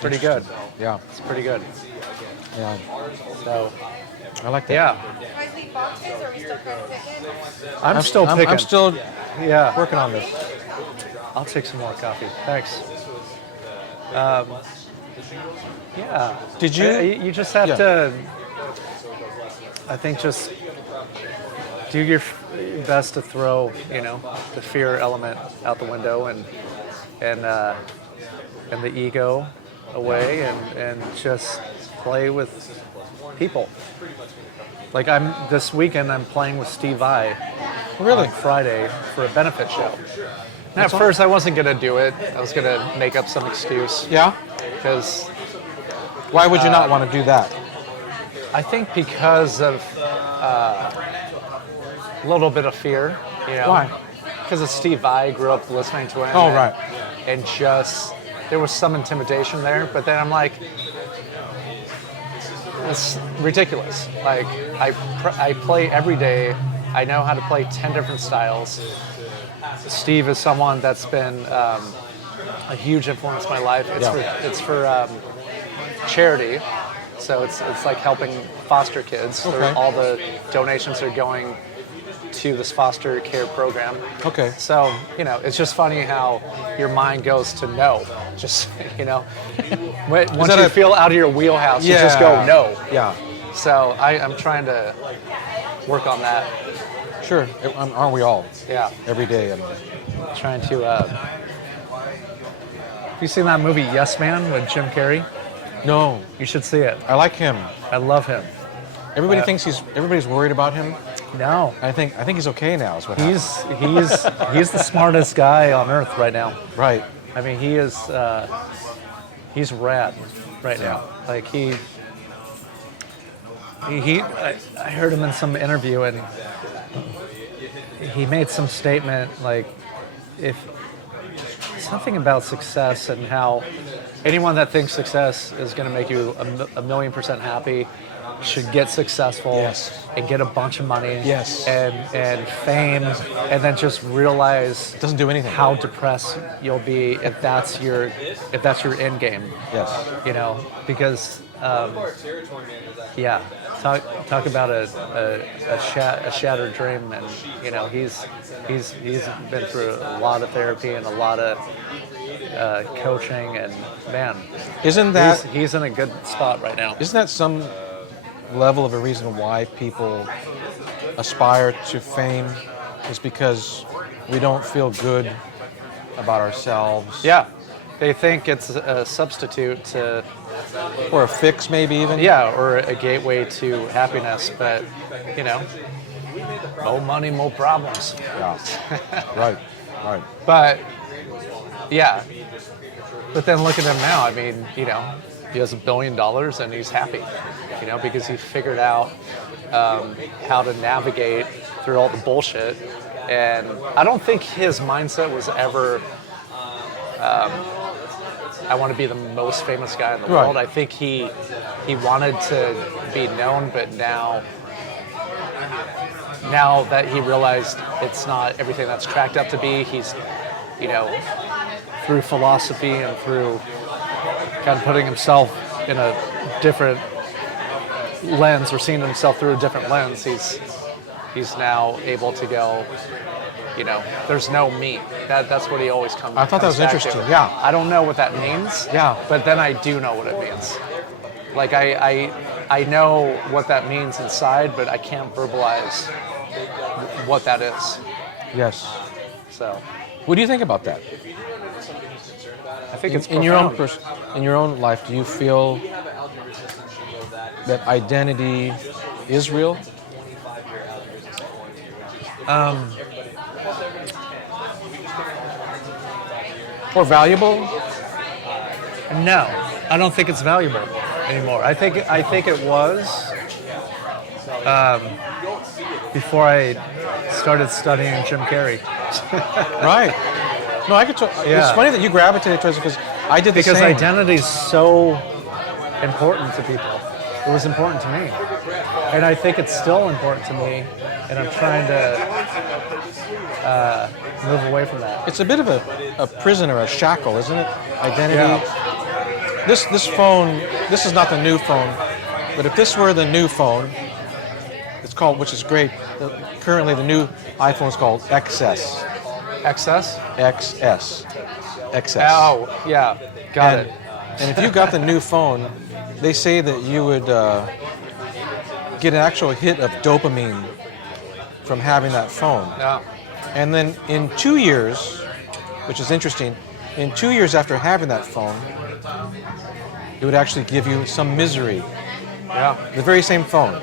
Pretty good. Yeah. It's pretty good. Yeah. So, I like that. yeah. Guys leave boxes or are we still kind of picking? I'm still picking. I'm still yeah. working on this. I'll take some more coffee. Thanks. Yeah. Did you? You just have Yeah. to, I think, just do your best to throw, the fear element out the window and the ego away and just play with people. Like this weekend, I'm playing with Steve Vai. Really? On Friday for a benefit show. And at first, I wasn't gonna do it. I was gonna make up some excuse Yeah? because Why would you not want to do that? I think because of a little bit of fear. Why? Because of Steve Vai, I grew up listening to him. Oh, and- right. And just there was some intimidation there, but then I'm like, it's ridiculous. Like I play every day. I know how to play 10 different styles. Steve is someone that's been a huge influence in my life. It's for charity, so it's like helping foster kids. Okay. All the donations are going to this foster care program. Okay. So, it's just funny how your mind goes to no. Just, once that you a- feel out of your wheelhouse, you just go no. Yeah. So I'm trying to work on that. Sure. Aren't we all? Yeah. Every day. Trying to. Have you seen that movie Yes Man with Jim Carrey? No. You should see it. I like him. I love him. Everybody thinks everybody's worried about him. No. I think he's okay now. Is what happened. He's the smartest guy on earth right now. Right. I mean, he is. He's rad right now. Like I heard him in some interview and he made some statement like if something about success and how anyone that thinks success is going to make you a million % happy should get successful Yes. and get a bunch of money Yes. and fame and then just realize Doesn't do anything. how depressed you'll be if that's your end game. Yes. Because Yeah, talk about a shattered dream, and he's been through a lot of therapy and a lot of coaching, and man, Isn't that he's in a good spot right now. isn't that some level of a reason why people aspire to fame? Is because we don't feel good about ourselves. Yeah, they think it's a substitute to. Or a fix, maybe even. Yeah, or a gateway to happiness, but more money, more problems. Yeah. Right. But yeah, but then look at him now. I mean, he has $1 billion and he's happy, because he figured out how to navigate through all the bullshit. And I don't think his mindset was ever. I want to be the most famous guy in the world. I think he wanted to be known, but now that he realized it's not everything that's cracked up to be, he's, through philosophy and through kind of putting himself in a different lens, or seeing himself through a different lens, he's now able to go, there's no me. That's what he always comes back to. I thought that was interesting, yeah. I don't know what that means, but then I do know what it means. Like, I know what that means inside, but I can't verbalize what that is. Yes. So, What do you think about that? I think it's in your own life. Do you feel that identity is real? Or valuable? No, I don't think it's valuable anymore. I think it was before I started studying Jim Carrey. Right. No, I could. It's funny that you gravitated towards it because I did the same. Because identity is so important to people. It was important to me, and I think it's still important to me. And I'm trying to move away from that. It's a bit of a prison or a shackle, isn't it? Identity. Yeah. This phone. This is not the new phone, but if this were the new phone, it's called, which is great. Currently, the new iPhone is called XS. XS? XS. Oh, yeah. Got it. And if you got the new phone, they say that you would get an actual hit of dopamine from having that phone. Yeah. And then in 2 years, which is interesting, in 2 years after having that phone, it would actually give you some misery. Yeah. The very same phone.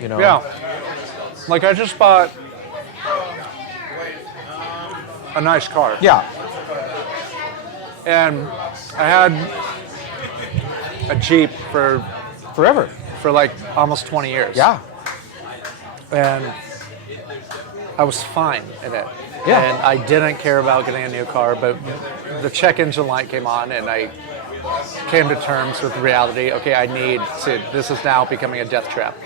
Yeah. Like, I just bought a nice car. Yeah. And I had a Jeep for Forever. like almost 20 years. Yeah. And I was fine in it. Yeah. And I didn't care about getting a new car, but the check engine light came on and I came to terms with reality. Okay, this is now becoming a death trap.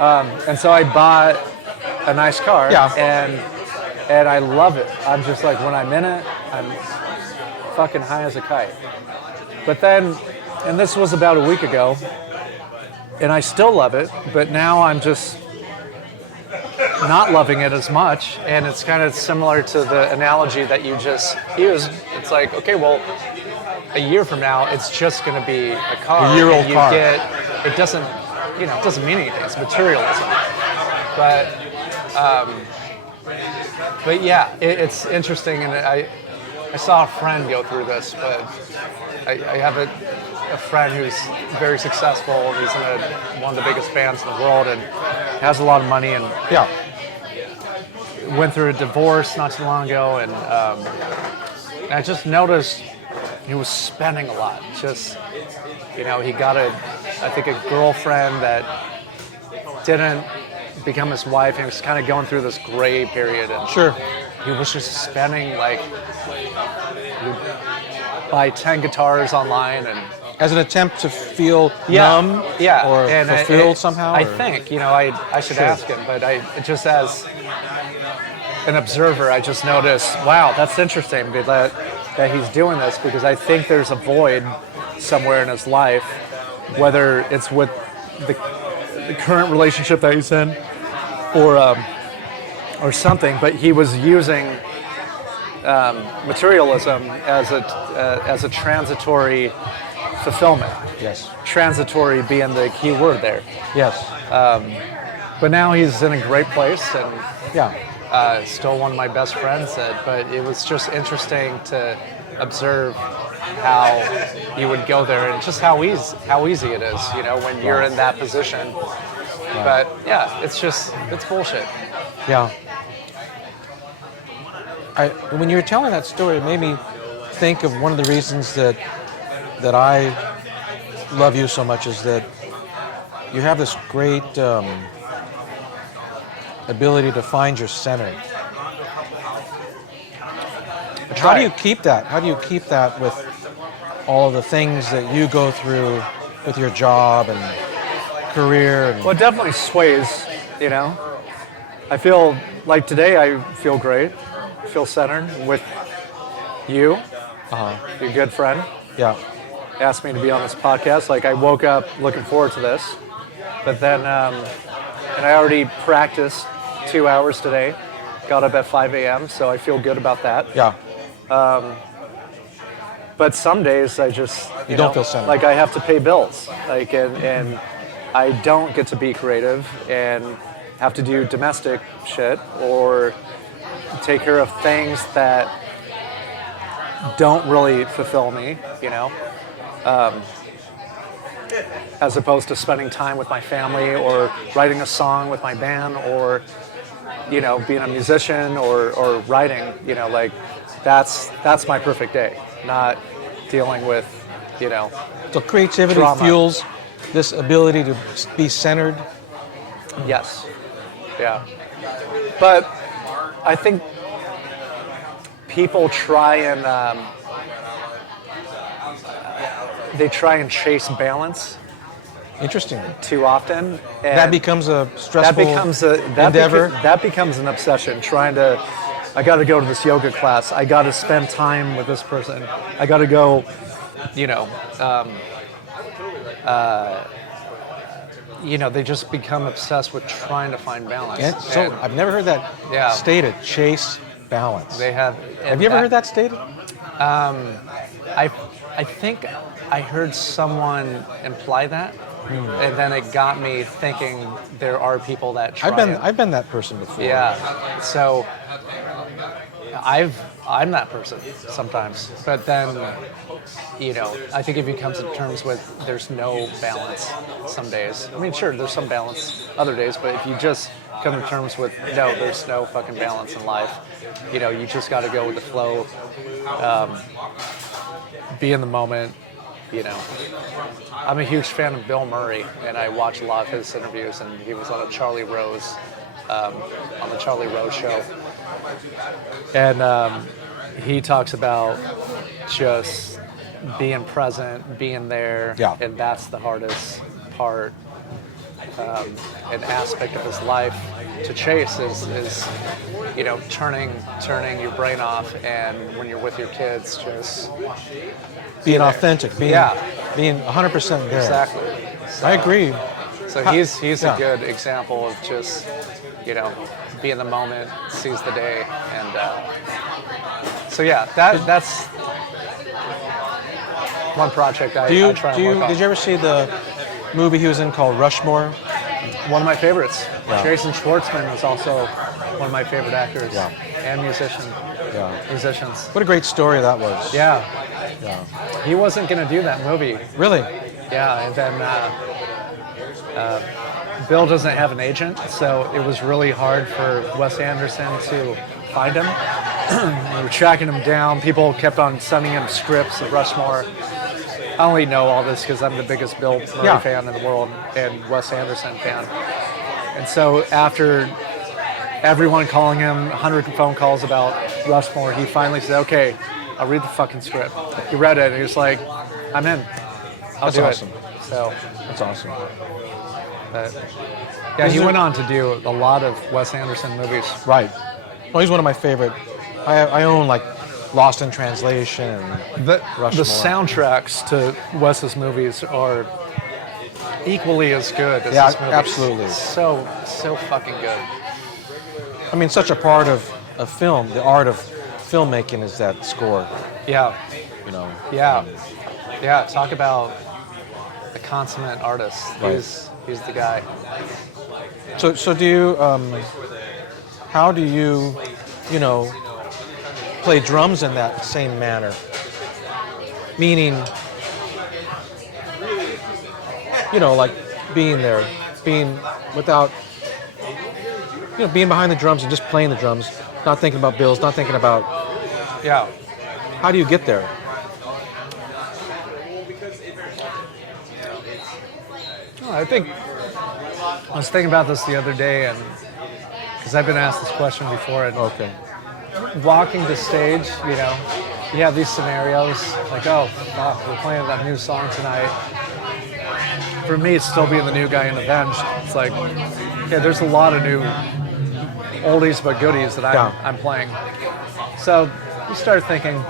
And so I bought a nice car, and I love it. I'm just like, when I'm in it, I'm fucking high as a kite. But then, and this was about a week ago, and I still love it, but now I'm just not loving it as much, and it's kind of similar to the analogy that you just used. It's like, okay, well, a year from now, it's just going to be a car. A year-old car. It doesn't mean anything. It's materialism. But yeah, it's interesting, and I saw a friend go through this, but I have a friend who's very successful, and he's in one of the biggest bands in the world, and has a lot of money, and went through a divorce not too long ago, and I just noticed he was spending a lot. Just, he got I think a girlfriend that didn't become his wife, and he was kind of going through this gray period, and he was just spending, like, he'd buy 10 guitars online, and as an attempt to feel numb or and fulfilled somehow? I think, I should ask him, but just as an observer, I just noticed, wow, that's interesting. That that he's doing this because I think there's a void somewhere in his life, whether it's with the current relationship that he's in or something, but he was using materialism as a transitory fulfillment. Yes. Transitory being the key word there. Yes. But now he's in a great place, and Yeah. still one of my best friends. But it was just interesting to observe how he would go there and just how easy it is, when you're in that position. But yeah, it's bullshit. Yeah. When you were telling that story, it made me think of one of the reasons that I love you so much is that you have this great ability to find your center. How do you keep that? How do you keep that with all of the things that you go through with your job and career? Well, it definitely sways, I feel like today I feel great. I feel centered with you, your good friend. Yeah. Asked me to be on this podcast. Like, I woke up looking forward to this. But then, and I already practiced 2 hours today. Got up at 5 a.m., so I feel good about that. Yeah. But some days I just, you don't feel centered. like I have to pay bills. Like, and I don't get to be creative and have to do domestic shit or take care of things that don't really fulfill me, as opposed to spending time with my family or writing a song with my band or, being a musician or writing, like that's my perfect day, not dealing with, So creativity drama. fuels this ability to be centered. Yes. Yeah. But I think people try and chase balance Interesting. too often. And That becomes a stressful endeavor. That becomes an obsession. I got to go to this yoga class. I got to spend time with this person. I got to go, they just become obsessed with trying to find balance. And so And I've never heard that stated. Chase balance. they have. Have you ever heard that stated? I think I heard someone imply that, and then it got me thinking there are people that try. I've been that person before. Yeah. So I'm that person sometimes, but then I think if you come to terms with there's no balance some days. I mean, sure, there's some balance other days, but if you just come to terms with no, there's no fucking balance in life. You just got to go with the flow, be in the moment. I'm a huge fan of Bill Murray, and I watch a lot of his interviews, and he was on the Charlie Rose show. And he talks about just being present, being there, and that's the hardest part. An aspect of his life to chase is turning your brain off, and when you're with your kids, just Being authentic. Being 100% there. Exactly. So, I agree. So he's a good example of just be in the moment, seize the day, and so that's one project I try and work on. Did you ever see the movie he was in called Rushmore? One of my favorites. Yeah. Jason Schwartzman was also one of my favorite actors and musicians. What a great story that was. Yeah. Yeah. He wasn't going to do that movie. Really? Yeah, and then Bill doesn't have an agent, so it was really hard for Wes Anderson to find him. We were tracking him down. People kept on sending him scripts of Rushmore. I only know all this because I'm the biggest Bill Murray fan in the world and Wes Anderson fan. And so after everyone calling him 100 phone calls about Rushmore, he finally said, okay, I'll read the fucking script. He read it and he was like, I'm in. I'll do awesome. it. So That's awesome. but yeah, he went on to do a lot of Wes Anderson movies. Right. Well, he's one of my favorite. I own like Lost in Translation and The Rushmore. soundtracks to Wes's movies are equally as good as Yeah, this movie. absolutely. So fucking good. I mean, such a part of film, the art of filmmaking is that score, Yeah, you know. yeah, yeah. Talk about a consummate artist. Right. He's the guy. So do you, how do you, you know, play drums in that same manner? Meaning, you know, like being there, being without, you know, being behind the drums and just playing the drums, not thinking about bills, not thinking about, Yeah. how do you get there? I think I was thinking about this the other day, and because I've been asked this question before, and Okay. walking the stage, you know, you have these scenarios like, oh, fuck, we're playing that new song tonight. For me, it's still being the new guy in Avenged. It's like, okay, there's a lot of new oldies but goodies that I'm playing. So you start thinking,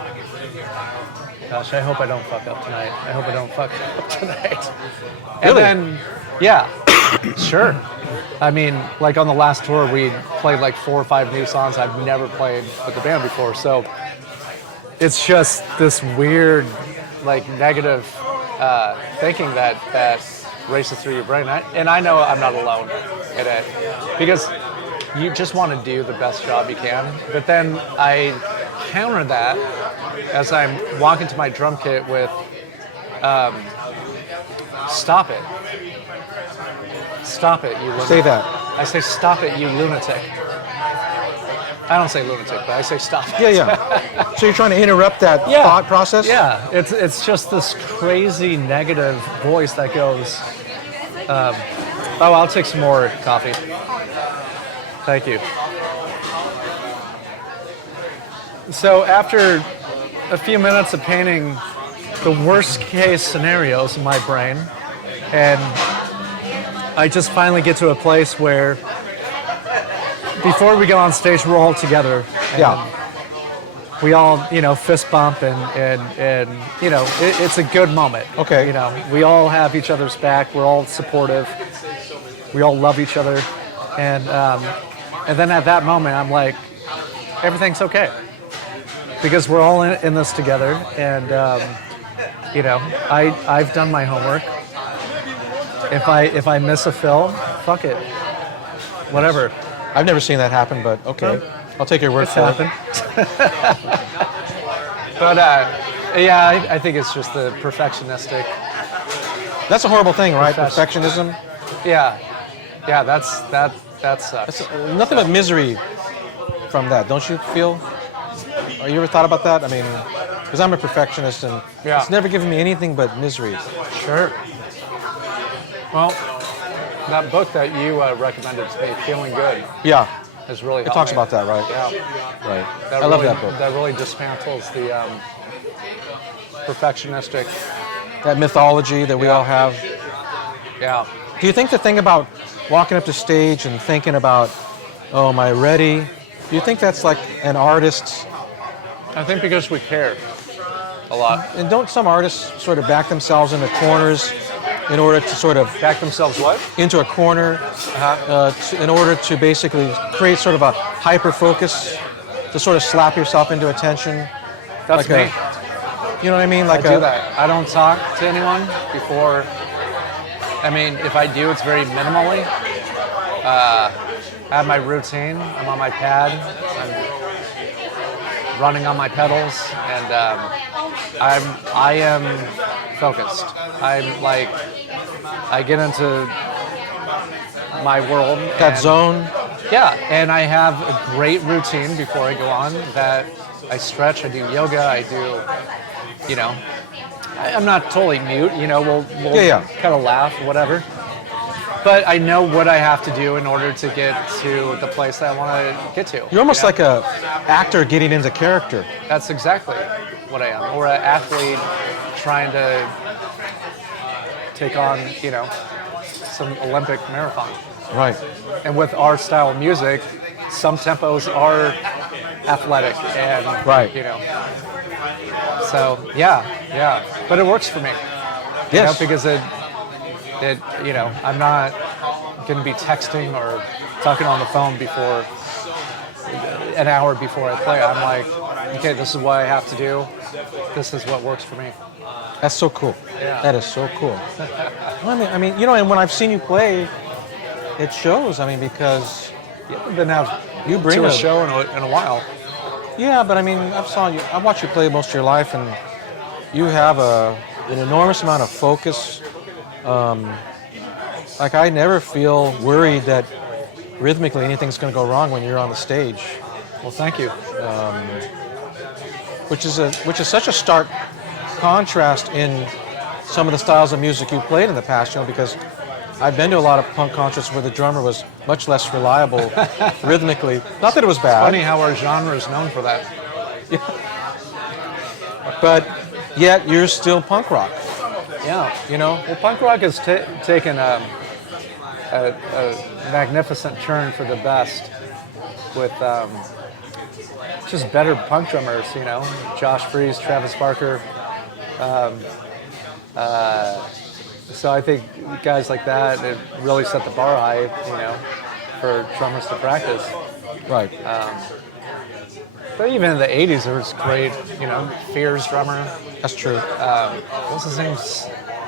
gosh, I hope I don't fuck up tonight. I hope I don't fuck up tonight. Really? And then, yeah, sure. I mean, like on the last tour, we played like 4 or 5 new songs I've never played with the band before. So it's just this weird, like negative thinking that races through your brain. And I know I'm not alone in it, because you just want to do the best job you can. But then I counter that as I'm walking to my drum kit with, stop it. Stop it, you lunatic. Say that. I say, stop it, you lunatic. I don't say lunatic, but I say stop it. Yeah, yeah. So you're trying to interrupt that Yeah. thought process? Yeah, it's just this crazy negative voice that goes, oh, I'll take some more coffee. Thank you. So after a few minutes of painting the worst case scenarios in my brain, and I just finally get to a place where before we go on stage, we're all together. And Yeah. we all, you know, fist bump and you know, it's a good moment. Okay. You know, we all have each other's back. We're all supportive. We all love each other. And then at that moment, I'm like, everything's okay. Because we're all in this together. And, you know, I've done my homework. If I miss a fill, fuck it. Whatever. I've never seen that happen, but okay. I'll take your word It's for happened. But yeah, I think it's just the perfectionistic. it. That's a horrible thing, right? Perfectionism. Yeah, that sucks. It's nothing but misery from that, don't you feel? Or you ever thought about that? I mean, because I'm a perfectionist and Yeah. it's never given me anything but misery. Sure. Well, that book that you recommended to me, Feeling Good, Yeah, has really it helped talks me. about that, right? Yeah. Right. That I love really, that book. That really dismantles the perfectionistic. That mythology that we all have. Yeah. Do you think the thing about walking up to stage and thinking about, oh, am I ready? Do you think that's like an artist's? I think because we care a lot. And don't some artists sort of back themselves into corners in order to sort of Back themselves what? into a corner in order to basically create sort of a hyper focus to sort of slap yourself into attention? That's like me. You know what I mean? Like I do that. I don't talk to anyone before. I mean, if I do, it's very minimally. I have my routine. I'm on my pad. I'm running on my pedals, and I am focused. I'm like, I get into my world. that and- zone. Yeah, and I have a great routine before I go on. That I stretch. I do yoga. I do, you know. I'm not totally mute. You know, we'll kind of laugh, whatever. But I know what I have to do in order to get to the place that I want to get to. You're almost you know? like a actor getting into character. That's exactly what I am. Or an athlete trying to take on, you know, some Olympic marathon. Right. And with our style of music, some tempos are athletic and Right. So yeah, but it works for me. Yes. Because it I'm not going to be texting or talking on the phone before an hour before I play. I'm like, okay, this is what I have to do. This is what works for me. That's so cool. Yeah. That is so cool. I mean, and when I've seen you play, it shows. I mean, because You haven't been out you bring to a show in a while. Yeah, but I mean, I've watched you play most of your life, and you have an enormous amount of focus. Like I never feel worried that rhythmically anything's going to go wrong when you're on the stage. Well, thank you. Which is such a stark contrast in some of the styles of music you played in the past, because I've been to a lot of punk concerts where the drummer was much less reliable rhythmically. Not that it was bad. Funny how our genre is known for that. But yet you're still punk rock. Yeah. Well, punk rock has taken a magnificent turn for the best with just better punk drummers, Josh Freese, Travis Barker. So I think guys like that, it really set the bar high, for drummers to practice. Right. But even in the 80s, there was great, Fear's drummer. That's true. What's his name?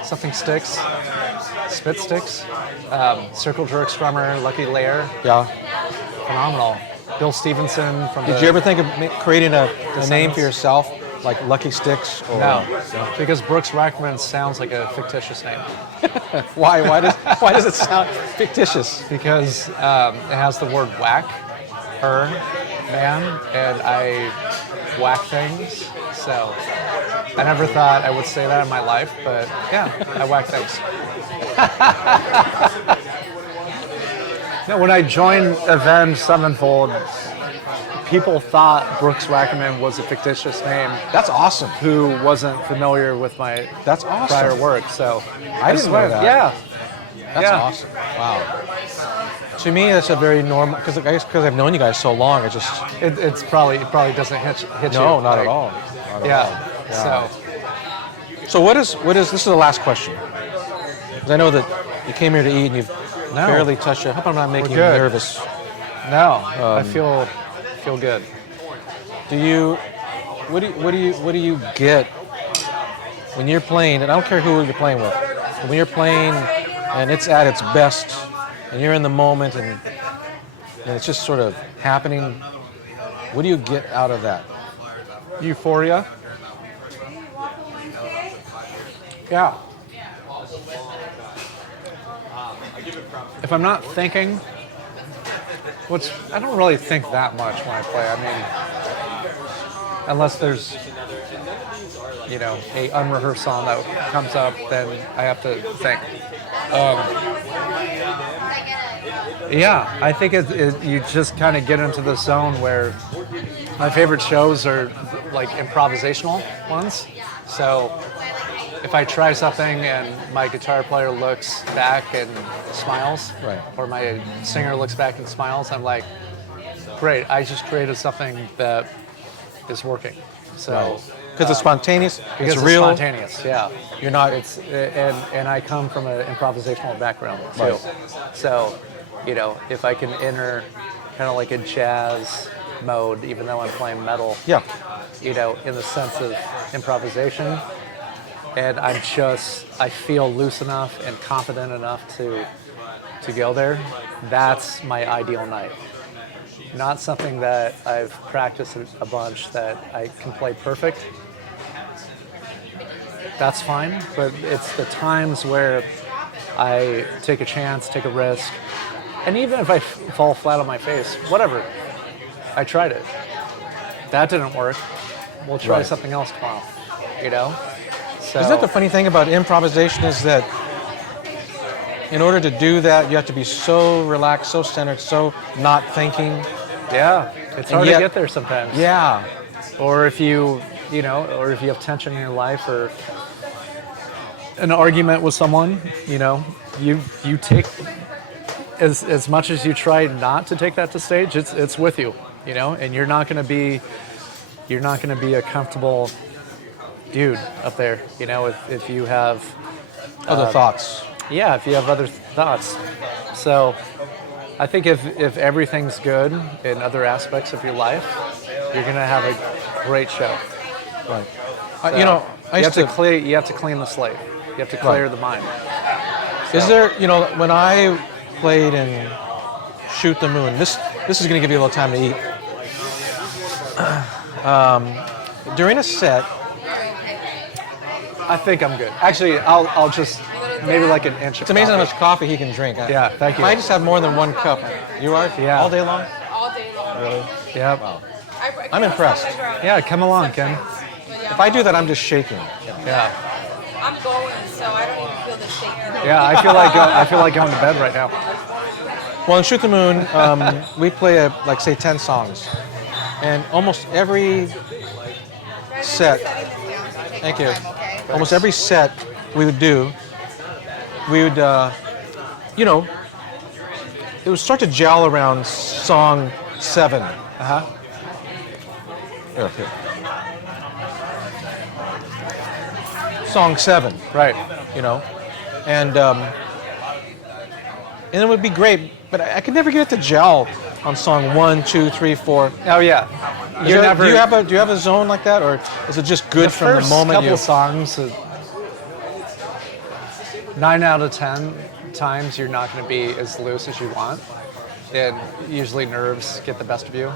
Something Sticks? Spit Sticks? Circle Jerks drummer, Lucky Lair. Yeah. Phenomenal. Bill Stevenson from Did you ever think of creating a name for yourself, like Lucky Sticks? Or, No, because Brooks Wackerman sounds like a fictitious name. Why? Why does it sound fictitious? Because it has the word whack, man, and I whack things. So I never thought I would say that in my life, but yeah, I whack things. When I joined Avenged Sevenfold, people thought Brooks Wackerman was a fictitious name. That's awesome. Who wasn't familiar with my That's awesome. prior work? So I didn't know that. Yeah, That's awesome. Wow. To me, that's a very normal, because I've known you guys so long. It It probably doesn't hit you. No, not like, at all. Not at all. So what is this is the last question. Because I know that you came here to eat and you've barely touched it. I hope I'm not making you good. nervous. No, I feel good. What do you get when you're playing, and I don't care who you're playing with, when you're playing and it's at its best and you're in the moment and it's just sort of happening, what do you get out of that? Euphoria. Yeah. If I'm not thinking, which I don't really think that much when I play. I mean, unless there's, a unrehearsed song that comes up, then I have to think. Yeah, I think you just kind of get into the zone where my favorite shows are like improvisational ones. So if I try something and my guitar player looks back and smiles, right, or my singer looks back and smiles, I'm like, great, I just created something that is working. So because it's spontaneous, because it's real. Spontaneous, yeah. You're not. It's and I come from an improvisational background too. Right. So, if I can enter kind of like a jazz mode, even though I'm playing metal, Yeah. in the sense of improvisation, and I feel loose enough and confident enough to go there. That's my ideal night. Not something that I've practiced a bunch that I can play perfect. That's fine, but it's the times where I take a chance, take a risk, and even if I fall flat on my face, whatever, I tried it. That didn't work. We'll try something else tomorrow, So, Isn't that the funny thing about improvisation is that in order to do that, you have to be so relaxed, so centered, so not thinking. Yeah, it's hard to get there sometimes. Yeah. Or if you have tension in your life or an argument with someone, you take as much as you try not to take that to stage, it's with you. you know, and you're not gonna be a comfortable dude up there, you know, if you have Other thoughts. yeah, if you have other thoughts. So I think if everything's good in other aspects of your life, you're gonna have a great show. Right. So You know, I you used have to. to clear. You have to clean the slate. You have to clear the mind. Is there, you know, when I played in Shoot the Moon, this is going to give you a little time to eat. During a set, I think I'm good. Actually, I'll just maybe like an inch. it's amazing how much coffee he can drink. Yeah, thank you. I just have more than one cup. You are? Yeah. All day long? All day long. Really? Yeah. Wow. I I'm impressed. Yeah, come along, Ken. If I do that, I'm just shaking. Yeah. I'm going, so I don't even feel the shaking. Yeah, I feel like going to bed right now. Well, in Shoot the Moon, we play, like, say, 10 songs. And almost every set, thank you, almost every set we would do, you know, it would start to gel around song 7. Uh-huh. Here. Song 7, Right. you know, and it would be great, but I could never get it to gel on song 1, 2, 3, 4. Oh yeah. Do you have a zone like that, or is it just good from the first moment couple you? of songs, 9 out of 10 times you're not going to be as loose as you want, and usually nerves get the best of you.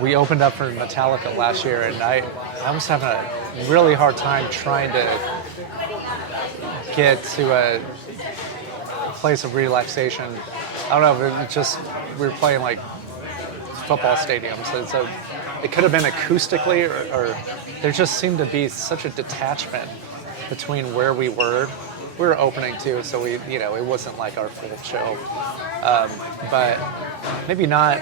We opened up for Metallica last year, and I was having a really hard time trying to get to a place of relaxation. I don't know, it just we were playing like football stadiums, so it could have been acoustically, or there just seemed to be such a detachment between where we were opening too, so we, you know, it wasn't like our full show, but maybe not.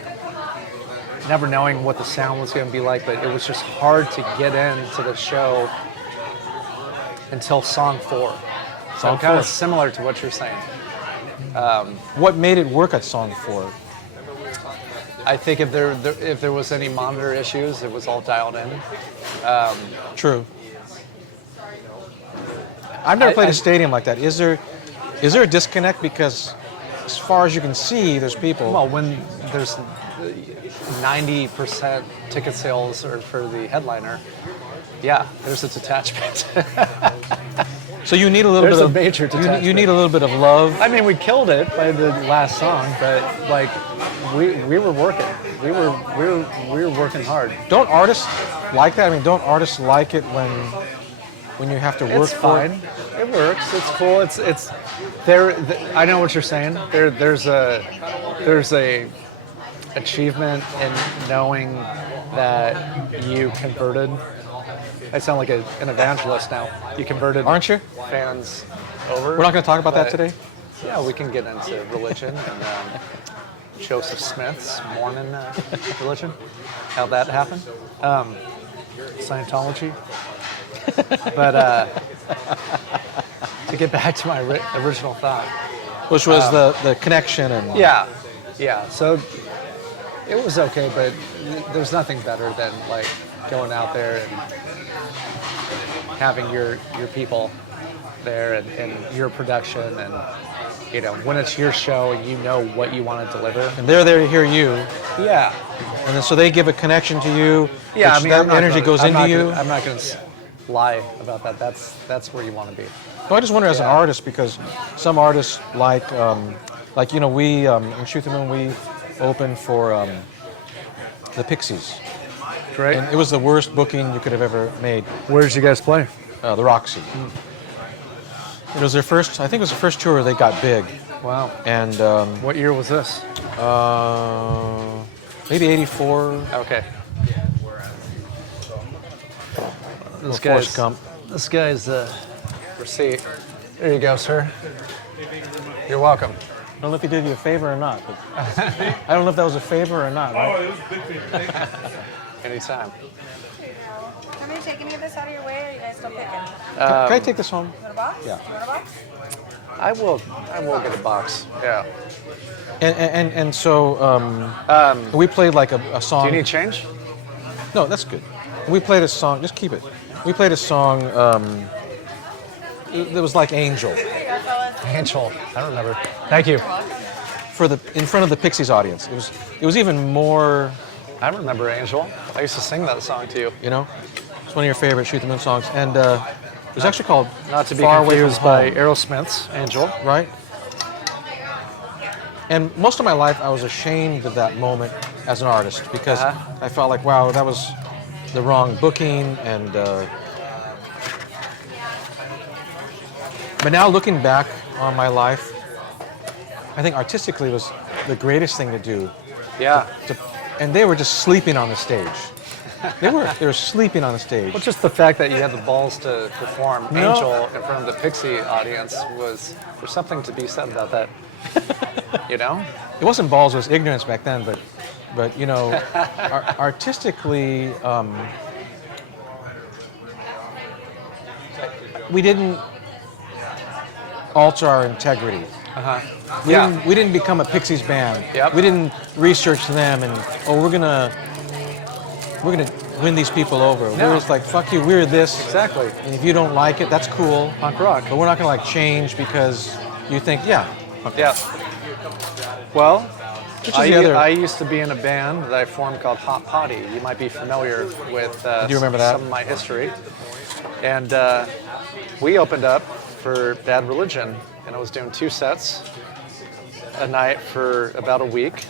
Never knowing what the sound was going to be like, but it was just hard to get into the show until song 4. So Song kind 4. of similar to what you're saying. What made it work at song 4? I think if there was any monitor issues, it was all dialed in. True. I've never played a stadium like that. Is there a disconnect because, as far as you can see, there's people? Well, when there's 90% ticket sales are for the headliner, yeah, there's a detachment. So you need a little There's bit a of major detachment. you need a little bit of love. I mean, we killed it by the last song, but like we were working. We were working hard. Don't artists like that? I mean, don't artists like it when you have to work It's for fine. it? It works. It's cool. It's there. I know what you're saying. There's a achievement in knowing that you converted. I sound like an evangelist now. You converted, Aren't you? fans over. We're not going to talk about that but, today? Yeah, we can get into religion and Joseph Smith's Mormon religion. How that happened. Scientology. But to get back to my original thought. Which was the connection and... Yeah. So it was okay, but there's nothing better than like going out there and having your people there and your production, and you know, when it's your show and you know what you want to deliver. And they're there to hear you. Yeah. And then so they give a connection to you. Yeah, which that energy goes into you. I'm not going to lie about that. That's where you want to be. Well, I just wonder as an artist, because some artists like you know, we in Shoot the Moon we opened for the Pixies. Great. And it was the worst booking you could have ever made. Where did you guys play? The Roxy. It was their first. I think it was the first tour they got big. Wow. And What year was this? maybe '84. Okay. Forrest Gump. This guy's receipt. There you go, sir. You're welcome. I don't know if he did you a favor or not. But I don't know if that was a favor or not. Right? Oh, it was a big thing. Anytime. Can I take any of this out of your way, or are you guys still picking? Can I take this home? You want a box? Yeah. You want a box? I will get a box. Yeah. And so we played like a song. Do you need change? No, that's good. We played a song. Just keep it. We played a song that was like Angel Angel. I don't remember. Thank you. in front of the Pixies audience. It was even more. I remember Angel. I used to sing that song to you. You know, it's one of your favorite Shoot the Moon songs, and it was actually called Not to be Far Away from confused by Home, Aerosmith's Angel. right? And most of my life, I was ashamed of that moment as an artist because I felt like, wow, that was the wrong booking, and. But now looking back on my life, I think artistically was the greatest thing to do. Yeah. And they were just sleeping on the stage. They were sleeping on the stage. Well, just the fact that you had the balls to perform No. Angel in front of the Pixie audience there's something to be said about that. You know? It wasn't balls; it was ignorance back then. But you know, artistically, we didn't alter our integrity. We didn't become a Pixies band. Yep. We didn't research them and we're gonna win these people over. No. We're just like, fuck you, we're this. Exactly. And if you don't like it, that's cool. Punk rock. But we're not gonna like change because you think, yeah. Yeah. Well, Which is the other. I used to be in a band that I formed called Hot Potty. You might be familiar with Do you remember that? some of my history. And we opened up for Bad Religion, and I was doing 2 sets a night for about a week.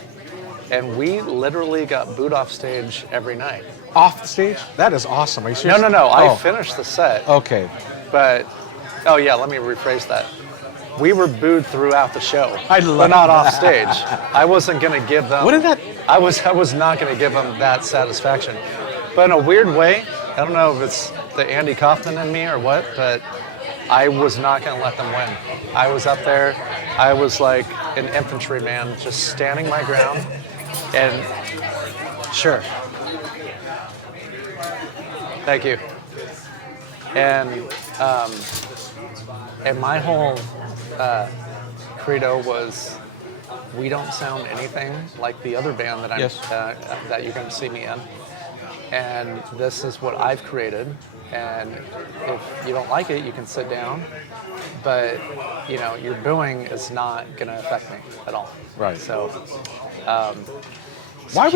And we literally got booed off stage every night. Off the stage? That is awesome. Are you serious? No. I Oh, finished the set. okay. But, oh yeah, let me rephrase that. We were booed throughout the show, I love but not that. off stage. I wasn't going to give them. What did that- I was not going to give them that satisfaction. But in a weird way, I don't know if it's the Andy Kaufman in me or what, but I was not going to let them win. I was up there. I was like an infantryman, just standing my ground, and sure. Thank you. And my whole credo was, we don't sound anything like the other band that Yes. that you're going to see me in, and this is what I've created. And if you don't like it, you can sit down. But you know, your booing is not going to affect me at all. Right. So. Why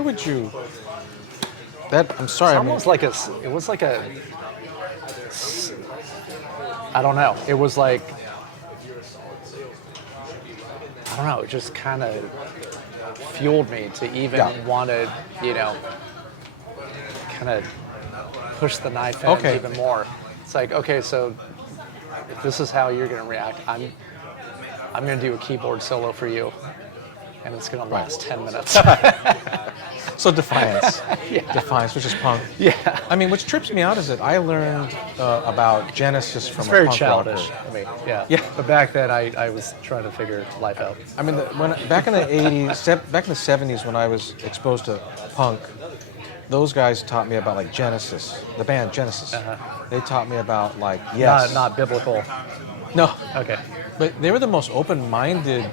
would you? That I'm sorry. It's I mean, almost like it was like a, I don't know. It was like, I don't know. It just kind of fueled me to even want to, you know, kind of push the knife in Okay. even more. It's like, okay, so if this is how you're going to react, I'm going to do a keyboard solo for you, and it's going to last 10 minutes. so defiance, defiance, which is punk. Yeah. I mean, what trips me out is that I learned about Genesis from It's a very punk childish. rocker. I mean, yeah. Yeah. But back then, I was trying to figure life out. I mean, back in the '80s, back in the '70s, when I was exposed to punk, those guys taught me about like Genesis, the band Genesis. They taught me about like Not biblical. no, Okay. but they were the most open-minded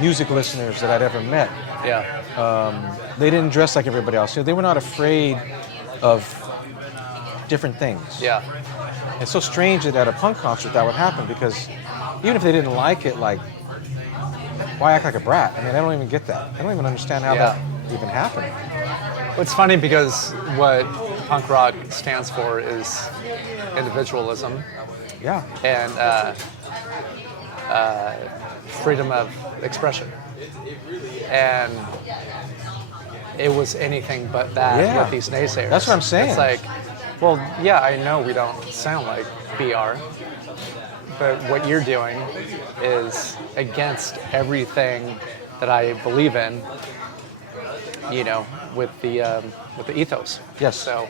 music listeners that I'd ever met. Yeah. They didn't dress like everybody else. You know, they were not afraid of different things. Yeah. It's so strange that at a punk concert that would happen because even if they didn't like it, like, why act like a brat? I mean, I don't even get that. I don't even understand how that even happened. It's funny because what punk rock stands for is individualism Yeah. and freedom of expression. And it was anything but that Yeah. with these naysayers. That's what I'm saying. It's like, well, yeah, I know we don't sound like BR, but what you're doing is against everything that I believe in, you know, with the ethos. Yes. So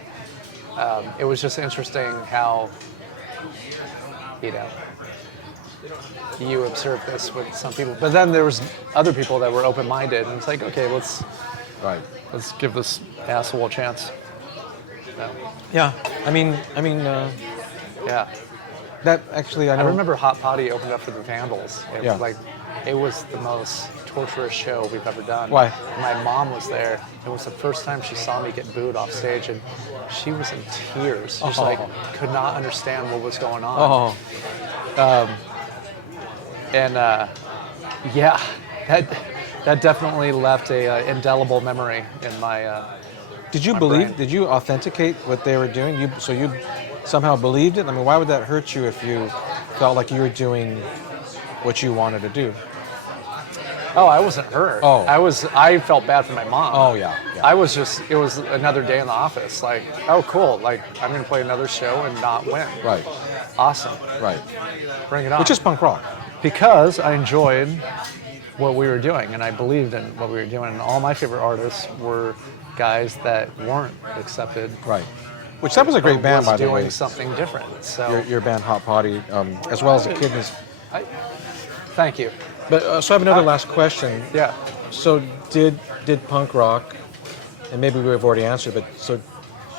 it was just interesting how, you know, you observed this with some people, but then there was other people that were open-minded, and it's like, okay, let's give this asshole a chance. So, Yeah. I mean, yeah. That actually, I I know. remember Hot Potty opened up for the Vandals. It Yeah. was like, it was the most torturous show we've ever done. Why? My mom was there. It was the first time she saw me get booed off stage, and she was in tears. She just like could not understand what was going on. Oh, And yeah, that definitely left a indelible memory in my. did you my believe? brain. Did you authenticate what they were doing? So you somehow believed it? I mean, why would that hurt you if you felt like you were doing what you wanted to do? Oh, I wasn't hurt. Oh. I felt bad for my mom. Oh, yeah. It was another day in the office. Like, oh, cool. Like, I'm going to play another show and not win. Right, Awesome. right. Bring it on. Which is punk rock. Because I enjoyed what we were doing and I believed in what we were doing. And all my favorite artists were guys that weren't accepted. Right. Which that was a great band, by the way. doing something different. So, Your band, Hot Potty, as well as the Kidneys. thank you. But so I have another last question. Yeah. So did punk rock, and maybe we've already answered, but so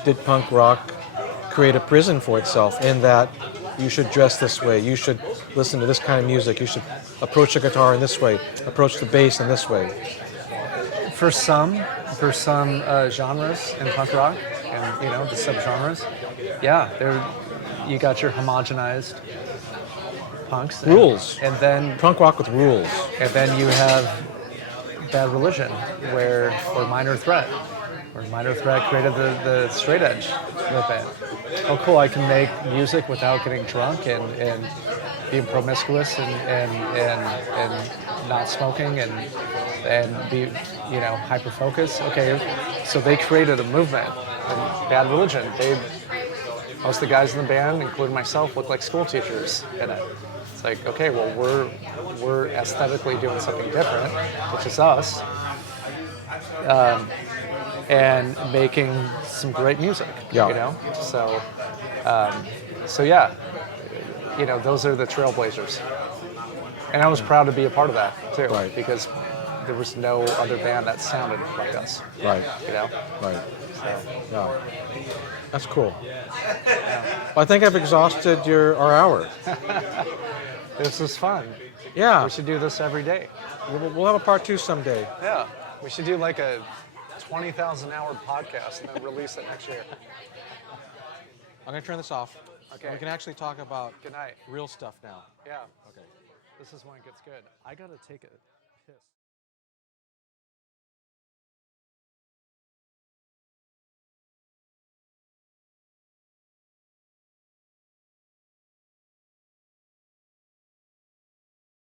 did punk rock create a prison for itself in that you should dress this way, you should listen to this kind of music, you should approach the guitar in this way, approach the bass in this way? For some genres in punk rock and the subgenres, yeah, you got your homogenized punks Rules. and then Punk rock with rules. you have Bad Religion or Minor Threat. Or Minor Threat created the straight edge movement. Oh, cool! I can make music without getting drunk and being promiscuous and not smoking and be hyper focused. Okay, so they created a movement. And Bad Religion. Most of the guys in the band, including myself, look like school teachers in it. It's like, okay, well, we're aesthetically doing something different, which is us. And making some great music, Yeah. So yeah, those are the trailblazers, and I was proud to be a part of that too, Right. because there was no other band that sounded like us, Right, right. So, Yeah. That's cool. Well, I think I've exhausted our hour. this was fun. Yeah. We should do this every day. We'll have a part 2 someday. Yeah, we should do like a 20,000 hour podcast and then release it next year. I'm going to turn this off. Okay. We can actually talk about Good night. real stuff now. Yeah, Okay. this is when it gets good. I gotta take it.